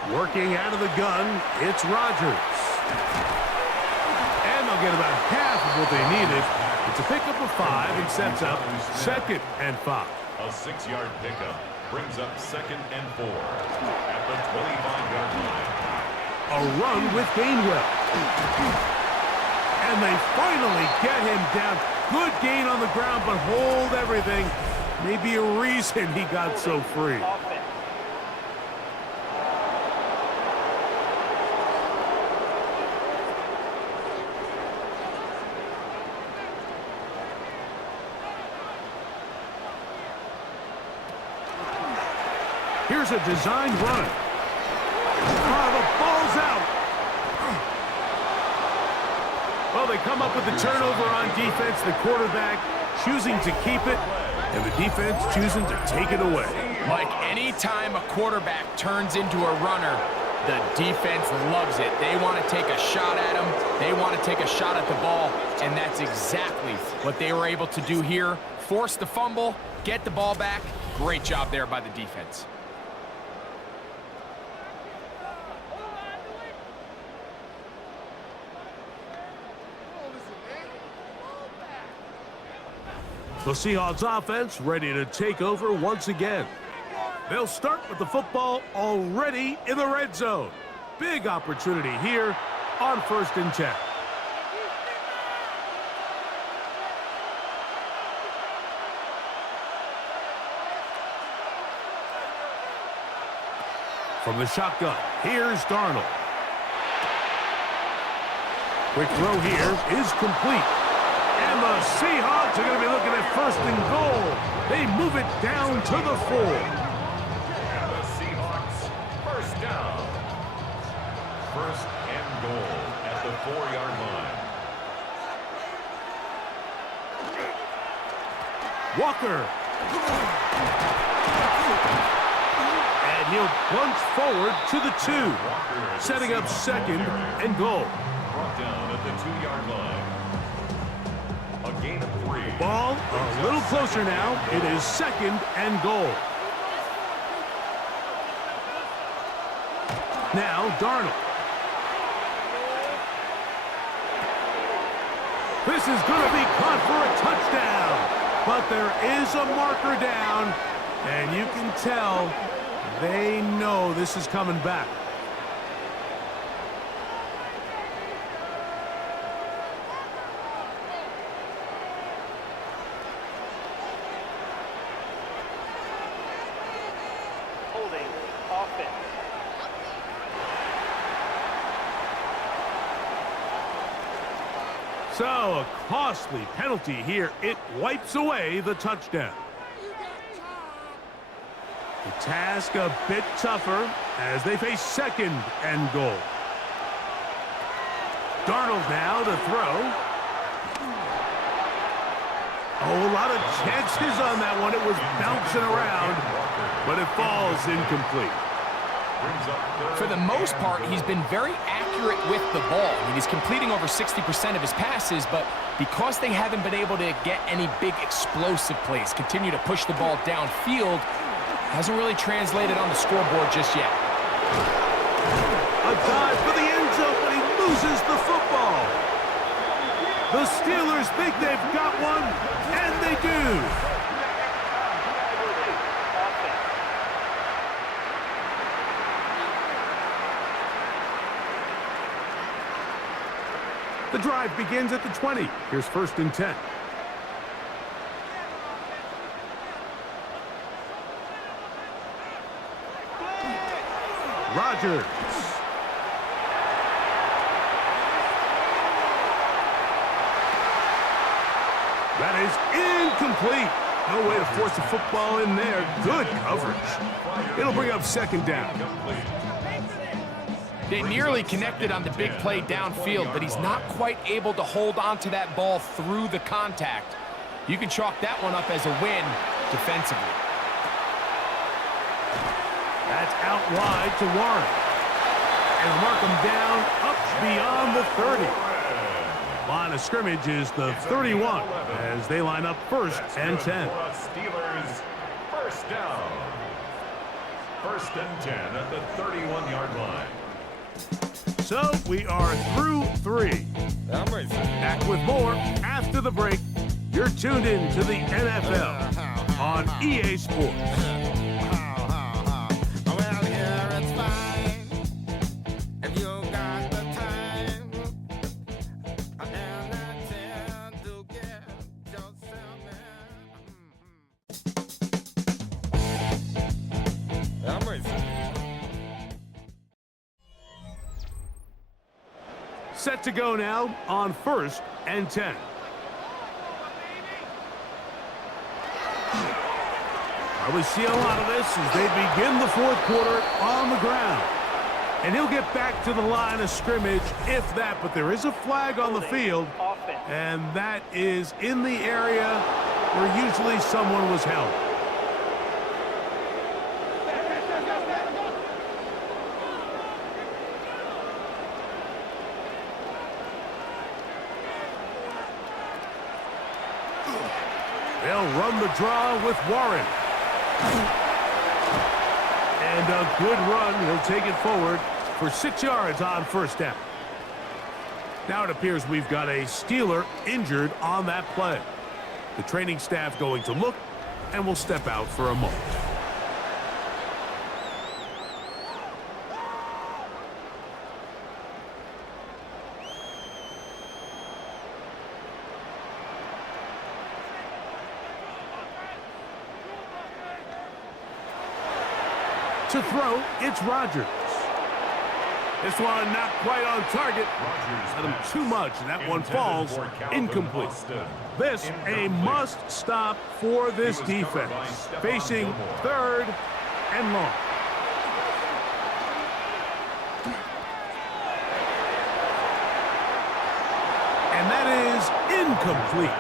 Working out of the gun, it's Rodgers. And they'll get about half of what they needed. It's a pickup of 5 and sets up 2nd and 5. A 6-yard pickup brings up 2nd and 4 at the 25-yard line. A run with Gainwell. And they finally get him down. Good gain on the ground, but hold everything. Maybe a reason he got so free. Here's a designed run. Well, they come up with the turnover on defense. The quarterback choosing to keep it, and the defense choosing to take it away. Mike, anytime a quarterback turns into a runner, the defense loves it. They want to take a shot at him. They want to take a shot at the ball, and that's exactly what they were able to do here. Force the fumble, get the ball back. Great job there by the defense. The Seahawks offense ready to take over once again. They'll start with the football already in the red zone. Big opportunity here on 1st and 10. From the shotgun, here's Darnold. Quick throw here is complete. And the Seahawks are going to be looking at 1st and goal. They move it down to the 4. And the Seahawks, first down. 1st and goal at the 4-yard line. Walker. And he'll plunge forward to the 2. Setting up 2nd and goal. Brought down at the 2-yard line. A gain of 3. Ball a little closer now. It is 2nd and goal. Now Darnold. This is going to be caught for a touchdown. But there is a marker down, and you can tell they know this is coming back. Holding. Offense. So, a costly penalty here. It wipes away the touchdown. The task a bit tougher as they face 2nd and goal. Darnold now to throw. Oh, a lot of chances on that one. It was bouncing around, but it falls incomplete. For the most part, he's been very accurate with the ball. I mean, he's completing over 60% of his passes, but because they haven't been able to get any big explosive plays, continue to push the ball downfield, hasn't really translated on the scoreboard just yet. A dive for the end zone, but he loses the football. The Steelers think they've got one, and they do. The drive begins at the 20. Here's 1st and 10. Rodgers. That is incomplete. No way to force the football in there. Good coverage. It'll bring up 2nd down. They nearly connected on the big play downfield, but he's not quite able to hold on to that ball through the contact. You can chalk that one up as a win defensively. That's out wide to Warren. And mark him down up beyond the 30. Line of scrimmage is the 31 as they line up 1st and 10. Steelers, first down. 1st and 10 at the 31-yard line. So we are through 3. Back with more after the break. You're tuned in to the NFL on EA Sports. Set to go now on 1st and 10. We see a lot of this as they begin the 4th quarter on the ground. And he'll get back to the line of scrimmage, if that. But there is a flag on the field, and that is in the area where usually someone was held. They'll run the draw with Warren. And a good run. He'll take it forward for 6 yards on first down. Now it appears we've got a Steeler injured on that play. The training staff going to look and will step out for a moment. To throw, it's Rodgers. This one not quite on target. Had him too much, and that one falls incomplete. This a must stop for this defense. Facing 3rd and long. And that is incomplete.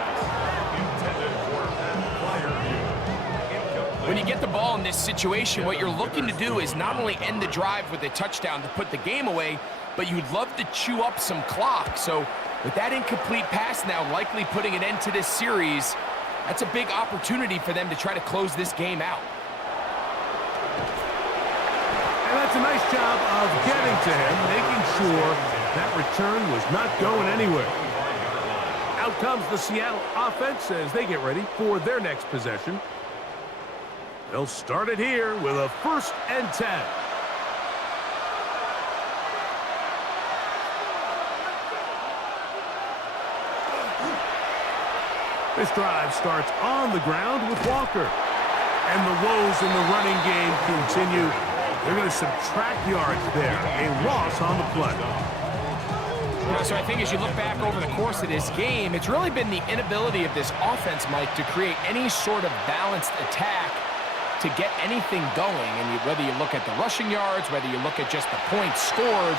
When you get the ball in this situation, what you're looking to do is not only end the drive with a touchdown to put the game away, but you'd love to chew up some clock. So with that incomplete pass now likely putting an end to this series, that's a big opportunity for them to try to close this game out. And that's a nice job of getting to him, making sure that return was not going anywhere. Out comes the Seattle offense as they get ready for their next possession. They'll start it here with a 1st and 10. This drive starts on the ground with Walker. And the woes in the running game continue. They're going to subtract yards there. A loss on the play. So I think as you look back over the course of this game, it's really been the inability of this offense, Mike, to create any sort of balanced attack to get anything going. And whether you look at the rushing yards, whether you look at just the points scored,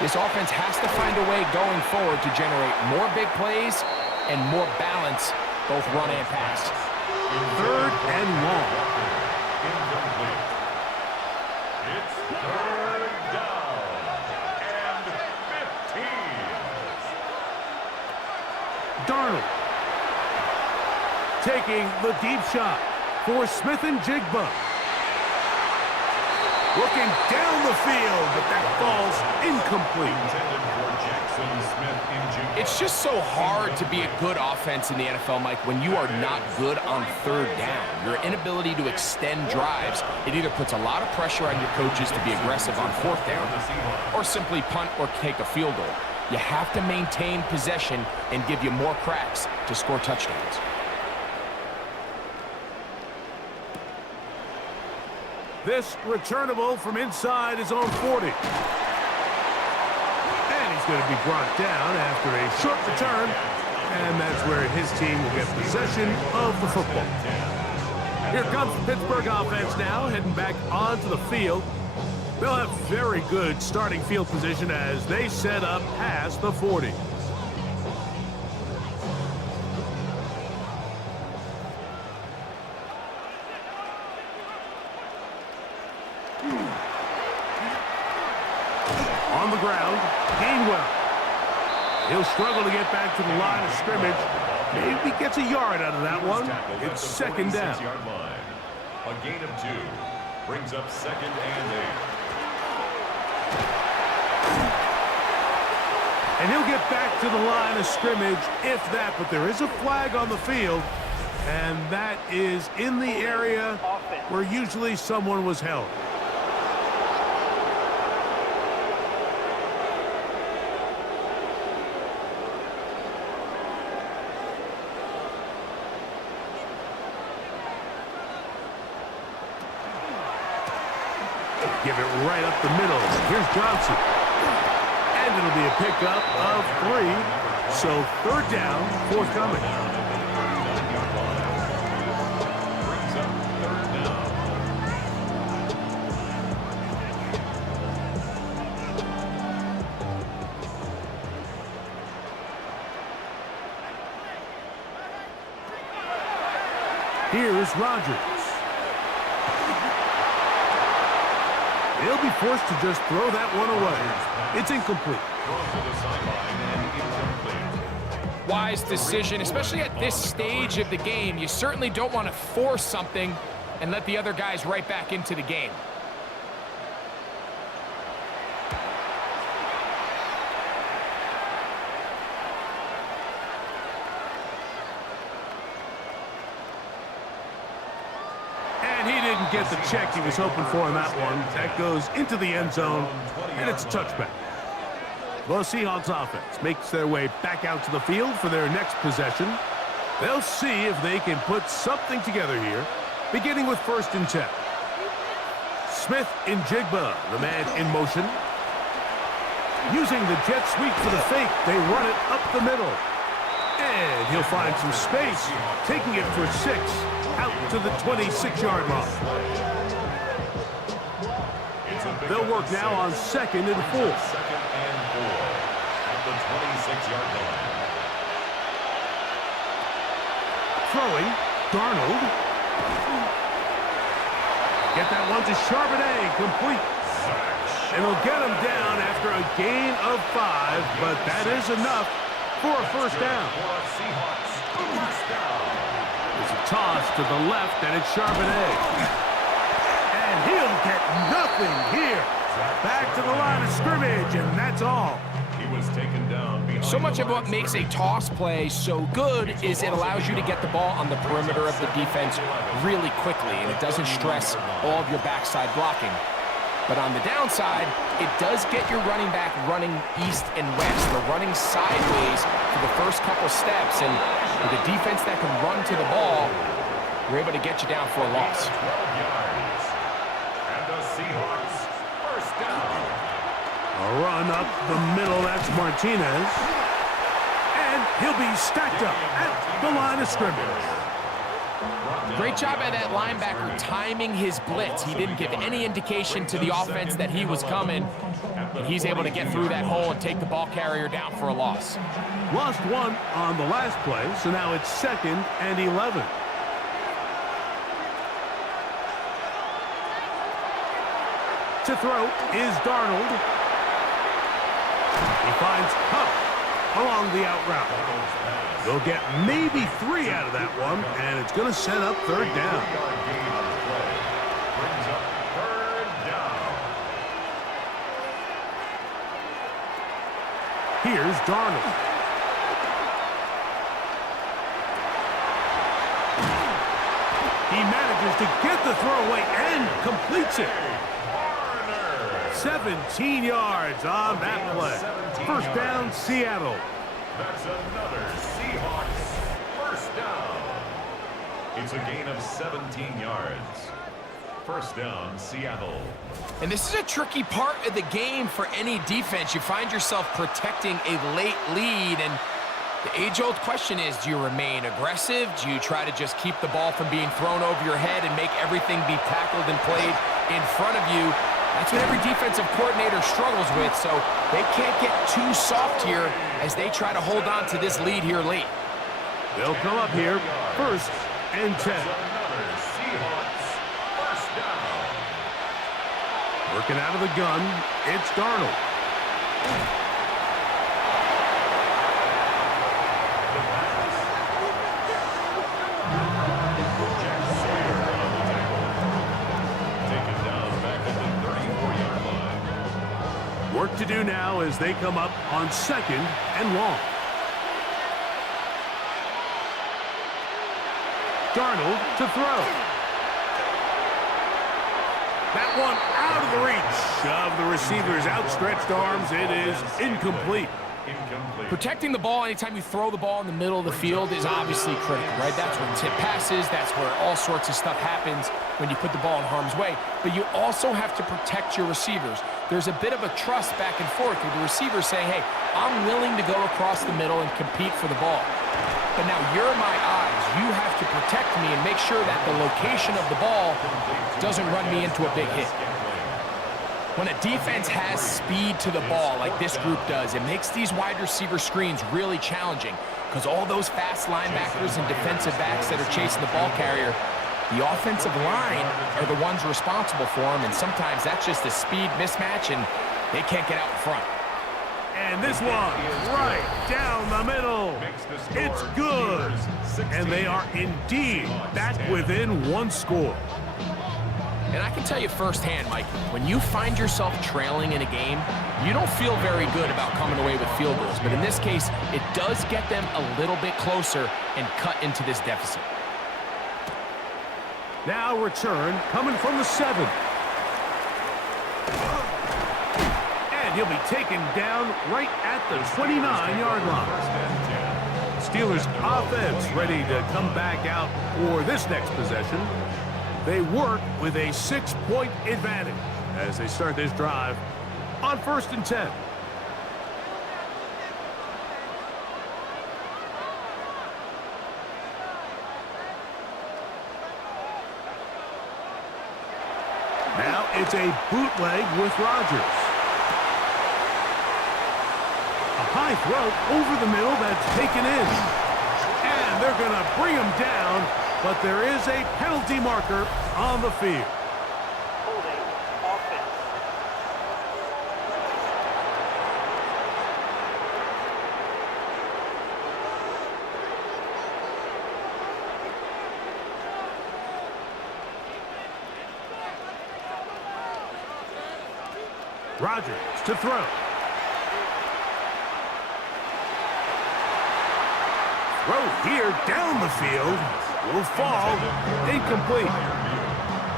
this offense has to find a way going forward to generate more big plays and more balance, both run and pass. 3rd and long. Incomplete. It's 3rd down and 15. Darnold taking the deep shot for Smith and Jigba. Looking down the field, but that falls incomplete. It's just so hard to be a good offense in the NFL, Mike, when you are not good on 3rd down. Your inability to extend drives, it either puts a lot of pressure on your coaches to be aggressive on 4th down or simply punt or take a field goal. You have to maintain possession and give you more cracks to score touchdowns. This returnable from inside his own 40. And he's going to be brought down after a short return. And that's where his team will get possession of the football. Here comes the Pittsburgh offense now, heading back onto the field. They'll have very good starting field position as they set up past the 40. On the ground, Gainwell. He'll struggle to get back to the line of scrimmage. Maybe gets a yard out of that one. It's 2nd down. A gain of 2 brings up 2nd and 8. And he'll get back to the line of scrimmage, if that. But there is a flag on the field, and that is in the area where usually someone was held. Give it right up the middle. Here's Johnson. And it'll be a pickup of 3. So 3rd down, forthcoming. Brings up 3rd down. Here's Rodgers. He'll be forced to just throw that one away. It's incomplete. Wise decision, especially at this stage of the game. You certainly don't want to force something and let the other guys right back into the game. And he didn't get the check he was hoping for in that one. That goes into the end zone, and it's a touchback. The Seahawks offense makes their way back out to the field for their next possession. They'll see if they can put something together here, beginning with 1st and 10. Smith in Jigba, the man in motion. Using the jet sweep for the fake, they run it up the middle. And he'll find some space, taking it for 6, out to the 26-yard line. They'll work now on 2nd and 4. At the 26-yard line. Throwing, Darnold. Get that one to Charbonnet, complete. And he'll get him down after a gain of 5, but that is enough for a 1st down. It's a toss to the left, and it's Charbonnet. And he'll get nothing here. Back to the line of scrimmage, and that's all. He was taken down. So much of what makes a toss play so good is it allows you to get the ball on the perimeter of the defense really quickly, and it doesn't stress all of your backside blocking. But on the downside, it does get your running back running east and west. They're running sideways for the first couple steps, and with a defense that can run to the ball, you're able to get you down for a loss. 12 yards. And the Seahawks, 1st down. A run up the middle, that's Martinez. And he'll be stacked up at the line of scrimmage. Great job by that linebacker timing his blitz. He didn't give any indication to the offense that he was coming, and he's able to get through that hole and take the ball carrier down for a loss. Lost 1 on the last play, so now it's 2nd and 11. To throw is Darnold. He finds Huff along the out route. They'll get maybe 3 out of that one, and it's going to set up 3rd down. Brings up 3rd down. Here's Darnold. He manages to get the throw away and completes it. 17 yards on that play. 1st down, Seattle. That's another Seahawks 1st down. It's a gain of 17 yards. 1st down, Seattle. And this is a tricky part of the game for any defense. You find yourself protecting a late lead, and the age-old question is, do you remain aggressive? Do you try to just keep the ball from being thrown over your head and make everything be tackled and played in front of you? That's what every defensive coordinator struggles with, so they can't get too soft here as they try to hold on to this lead here late. They'll come up here 1st and 10. Another Seahawks 1st down. Working out of the gun, it's Darnold. Taken down back at the 34-yard line. Work to do now as they come up on 2nd and long. Darnold to throw. That one out of the reach of the receiver's outstretched arms. It is incomplete. Protecting the ball anytime you throw the ball in the middle of the field is obviously critical, right? That's where tip passes, that's where all sorts of stuff happens when you put the ball in harm's way. But you also have to protect your receivers. There's a bit of a trust back and forth with the receivers saying, hey, I'm willing to go across the middle and compete for the ball. But now you're my eyes. You have to protect me and make sure that the location of the ball doesn't run me into a big hit. When a defense has speed to the ball like this group does, it makes these wide receiver screens really challenging because all those fast linebackers and defensive backs that are chasing the ball carrier, the offensive line are the ones responsible for them, and sometimes that's just a speed mismatch, and they can't get out in front. And this one, right down the middle. It's good. And they are indeed back within one score. And I can tell you firsthand, Mike, when you find yourself trailing in a game, you don't feel very good about coming away with field goals. But in this case, it does get them a little bit closer and cut into this deficit. Now return coming from the 7. And he'll be taken down right at the 29-yard line. Steelers offense ready to come back out for this next possession. They work with a 6-point advantage as they start this drive on 1st and 10. Now it's a bootleg with Rodgers. A high throw over the middle that's taken in. And they're going to bring him down, but there is a penalty marker on the field. Holding offense. Rodgers to throw. Throw here down the field will fall incomplete.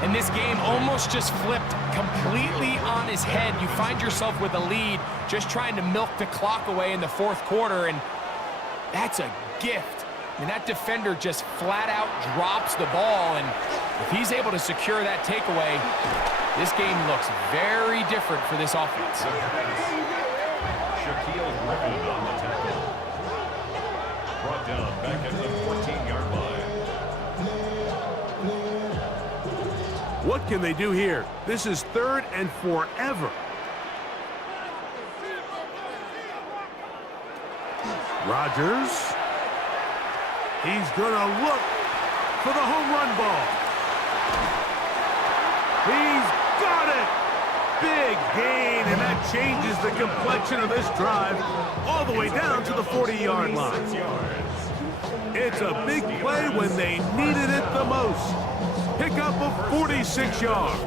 And this game almost just flipped completely on his head. You find yourself with a lead, just trying to milk the clock away in the 4th quarter, and that's a gift. I mean, that defender just flat out drops the ball, and if he's able to secure that takeaway, this game looks very different for this offense. Shaquille Griffin on the tackle. Brought down back at the 14-yard line. What can they do here? This is 3rd and forever. Rodgers. He's going to look for the home run ball. He's got it. Big gain, and that changes the complexion of this drive all the way down to the 40-yard line. It's a big play when they needed it the most. Pick up of 46 yards.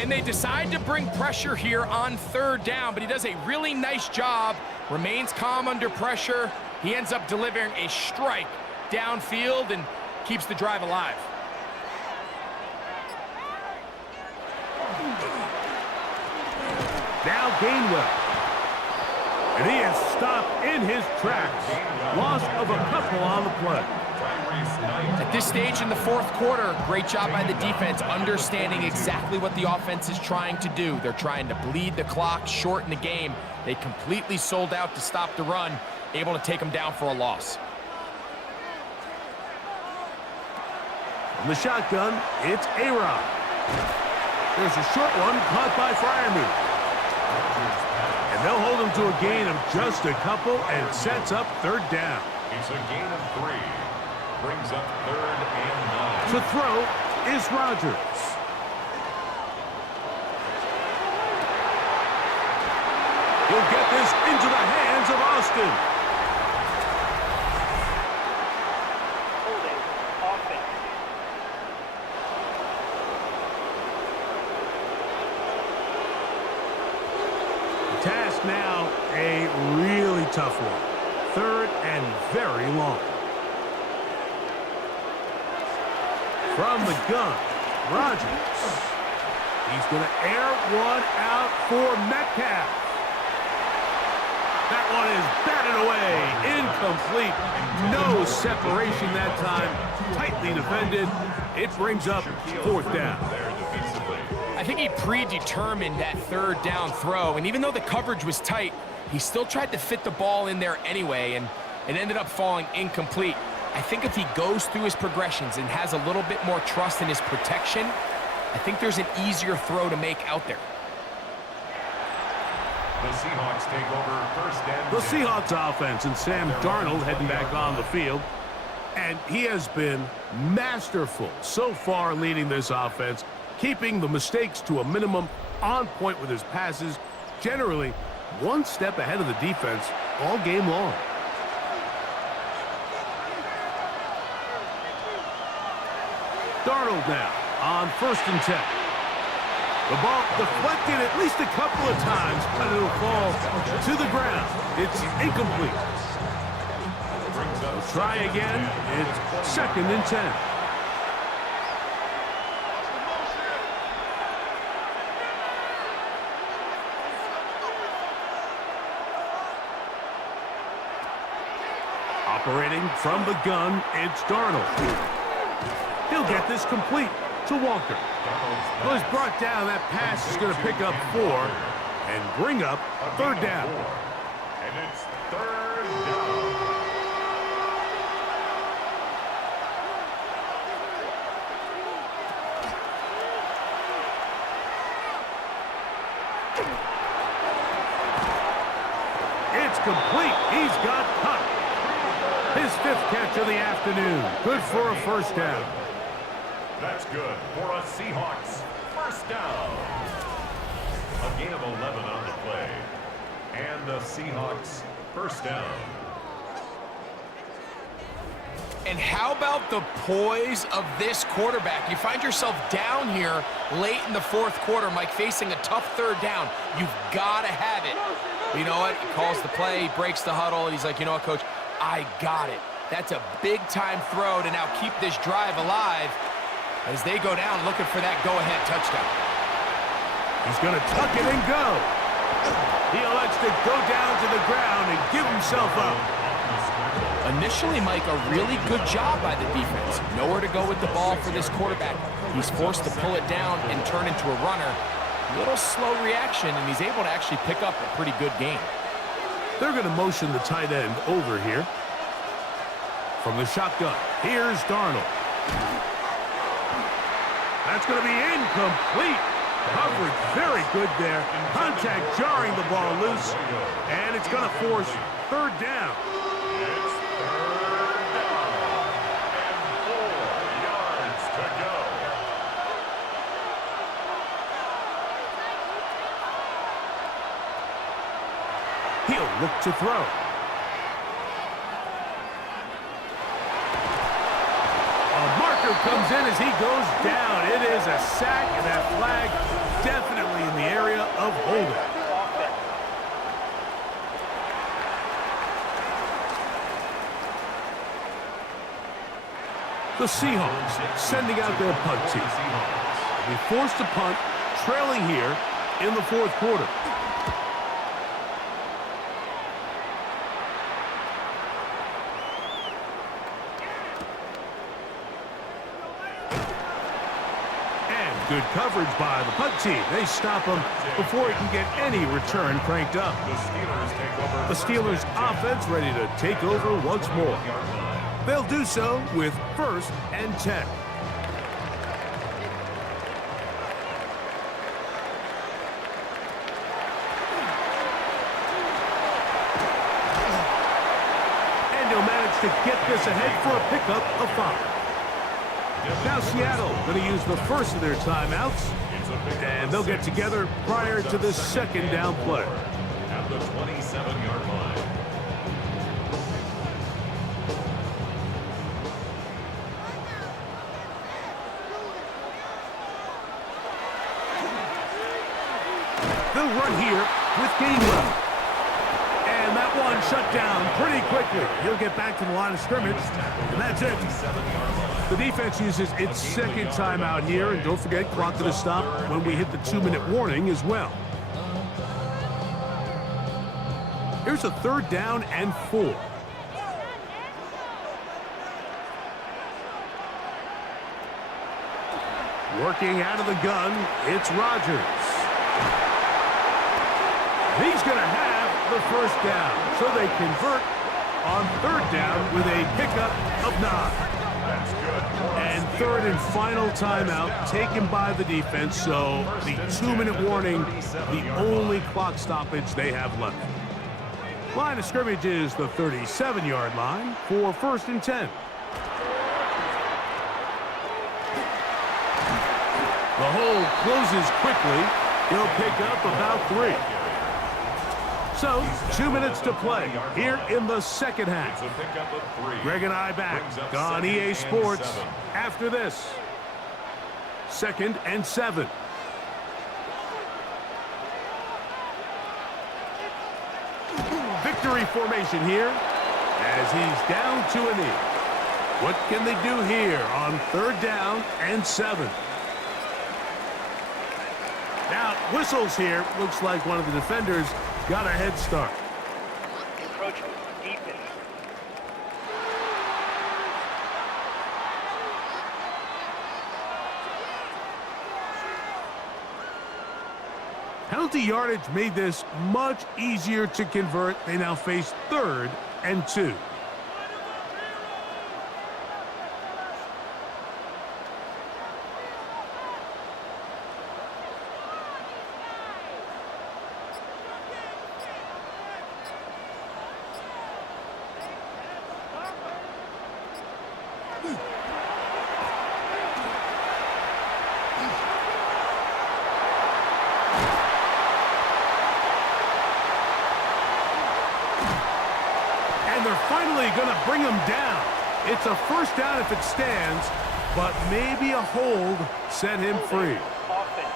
And they decide to bring pressure here on 3rd down, but he does a really nice job, remains calm under pressure. He ends up delivering a strike downfield and keeps the drive alive. Now Gainwell. And he is stopped in his tracks. Loss of a couple on the play. At this stage in the 4th quarter, great job by the defense understanding exactly what the offense is trying to do. They're trying to bleed the clock, shorten the game. They completely sold out to stop the run, able to take them down for a loss. From the shotgun, it's A-Rod. There's a short one caught by Freiermuth. And they'll hold him to a gain of just a couple and sets up 3rd down. It's a gain of 3. Brings up 3rd and 9. To throw is Rodgers. He'll get this into the hands of Austin. Holding offense. The task now, a really tough one. 3rd and very long. From the gun, Rodgers. He's going to air one out for Metcalf. That one is batted away. Incomplete. No separation that time. Tightly defended. It brings up 4th down. I think he predetermined that third down throw, and even though the coverage was tight, he still tried to fit the ball in there anyway, and it ended up falling incomplete. I think if he goes through his progressions and has a little bit more trust in his protection, I think there's an easier throw to make out there. The Seahawks take over first and The 10. Seahawks offense and Sam Darnold heading back on the field. And he has been masterful so far leading this offense, keeping the mistakes to a minimum, on point with his passes, generally one step ahead of the defense all game long. Darnold now on 1st and 10. The ball deflected at least a couple of times, but it'll fall to the ground. It's incomplete. We'll try again. It's 2nd and 10. Operating from the gun, it's Darnold. He'll get this complete to Walker. Well, he's brought down. That pass is going to pick up 4 and bring up 3rd down. And it's 3rd down. It's complete. He's got Hunt. His 5th catch of the afternoon. Good for a 1st down. That's good for a Seahawks first down. A gain of 11 on the play. And the Seahawks first down. And how about the poise of this quarterback? You find yourself down here late in the 4th quarter, Mike, facing a tough 3rd down. You've got to have it. But you know what? He calls the play, he breaks the huddle, and he's like, you know what, Coach? I got it. That's a big-time throw to now keep this drive alive as they go down looking for that go-ahead touchdown. He's going to tuck it and go. He elects to go down to the ground and give himself up. Initially, Mike, a really good job by the defense. Nowhere to go with the ball for this quarterback. He's forced to pull it down and turn into a runner. A little slow reaction, and he's able to actually pick up a pretty good game. They're going to motion the tight end over here. From the shotgun, here's Darnold. That's going to be incomplete. Coverage very good there. Contact jarring the ball loose. And it's going to force 3rd down. It's 3rd down. And 4 yards to go. He'll look to throw. A marker comes in as he goes down. It is a sack, and that flag definitely in the area of holding. The Seahawks sending out their punt team. They forced to punt, trailing here in the 4th quarter. Good coverage by the punt team. They stop him before he can get any return cranked up. The Steelers offense ready to take over once more. They'll do so with 1st and 10. And he'll manage to get this ahead for a pickup of 5. Now Seattle going to use the first of their timeouts, and they'll get together prior to the 2nd down play. At the 27-yard line. They'll run here with game left. And that one shut down pretty quickly. He'll get back to the line of scrimmage, and that's it. The defense uses its 2nd timeout here, and don't forget, clock to stop when we hit the 2-minute warning as well. Here's a 3rd down and 4. Working out of the gun, it's Rodgers. He's going to have the first down, so they convert on third down with a pickup of 9. That's good. And third and final timeout taken by the defense, so the 2-minute warning, the only clock stoppage they have left. Line of scrimmage is the 37-yard line for 1st and 10. The hole closes quickly. He'll pick up about 3. So, 2 minutes to play here in the second half. Greg and I back on EA Sports after this. 2nd and 7. Victory formation here as he's down to a knee. What can they do here on 3rd down and 7? Now, whistles here. Looks like one of the defenders got a head start. Encroachment, defense. Penalty yardage made this much easier to convert. They now face 3rd and 2. And they're finally going to bring him down. It's a first down if it stands, but maybe a hold set him free. Offense.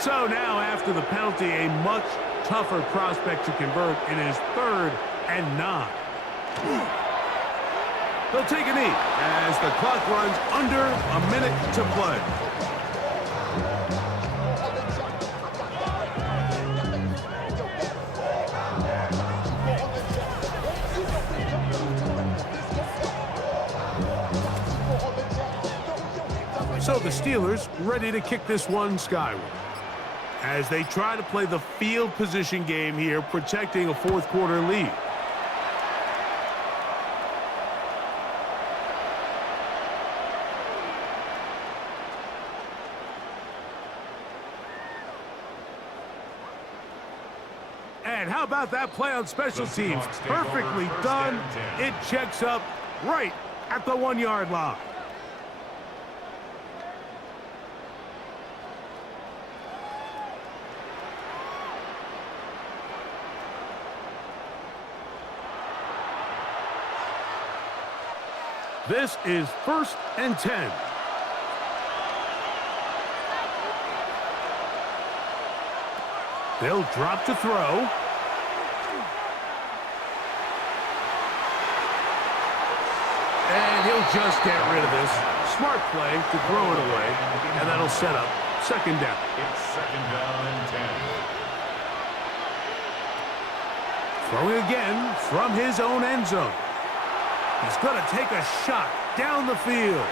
So now after the penalty, a much tougher prospect to convert. It is 3rd and 9. They'll take a knee as the clock runs under a minute to play. So the Steelers ready to kick this one skyward as they try to play the field position game here, protecting a 4th quarter lead. And how about that play on special teams? Perfectly done. It checks up right at the 1-yard line. This is 1st and 10. They'll drop to throw. And he'll just get rid of this. Smart play to throw it away, and that'll set up 2nd down. It's 2nd down and 10. Throwing again from his own end zone. He's going to take a shot down the field.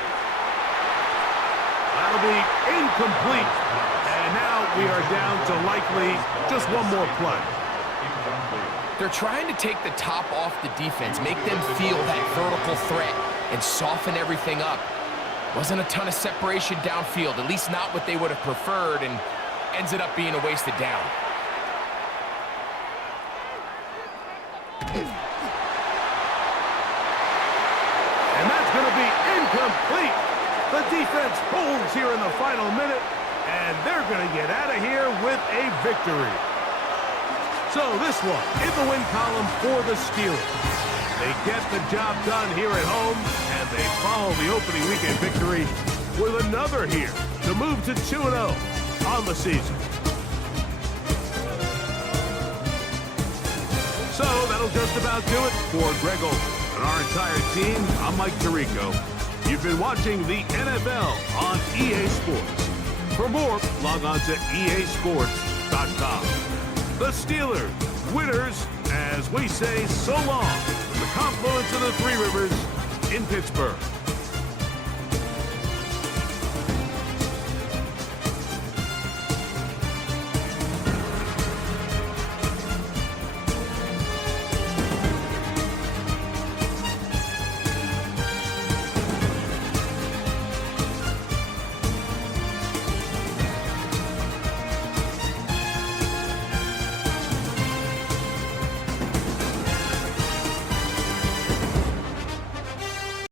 That'll be incomplete. And now we are down to likely just one more play. They're trying to take the top off the defense, make them feel that vertical threat, and soften everything up. Wasn't a ton of separation downfield, at least not what they would have preferred, and ends it up being a wasted down. And that's going to be incomplete. The defense holds here in the final minute, and they're going to get out of here with a victory. So this one in the win column for the Steelers. They get the job done here at home, and they follow the opening weekend victory with another here to move to 2-0 on the season. So that'll just about do it for Greg Olsen and our entire team. I'm Mike Tirico. You've been watching the NFL on EA Sports. For more, log on to easports.com. The Steelers, winners and as we say so long from the confluence of the Three Rivers in Pittsburgh.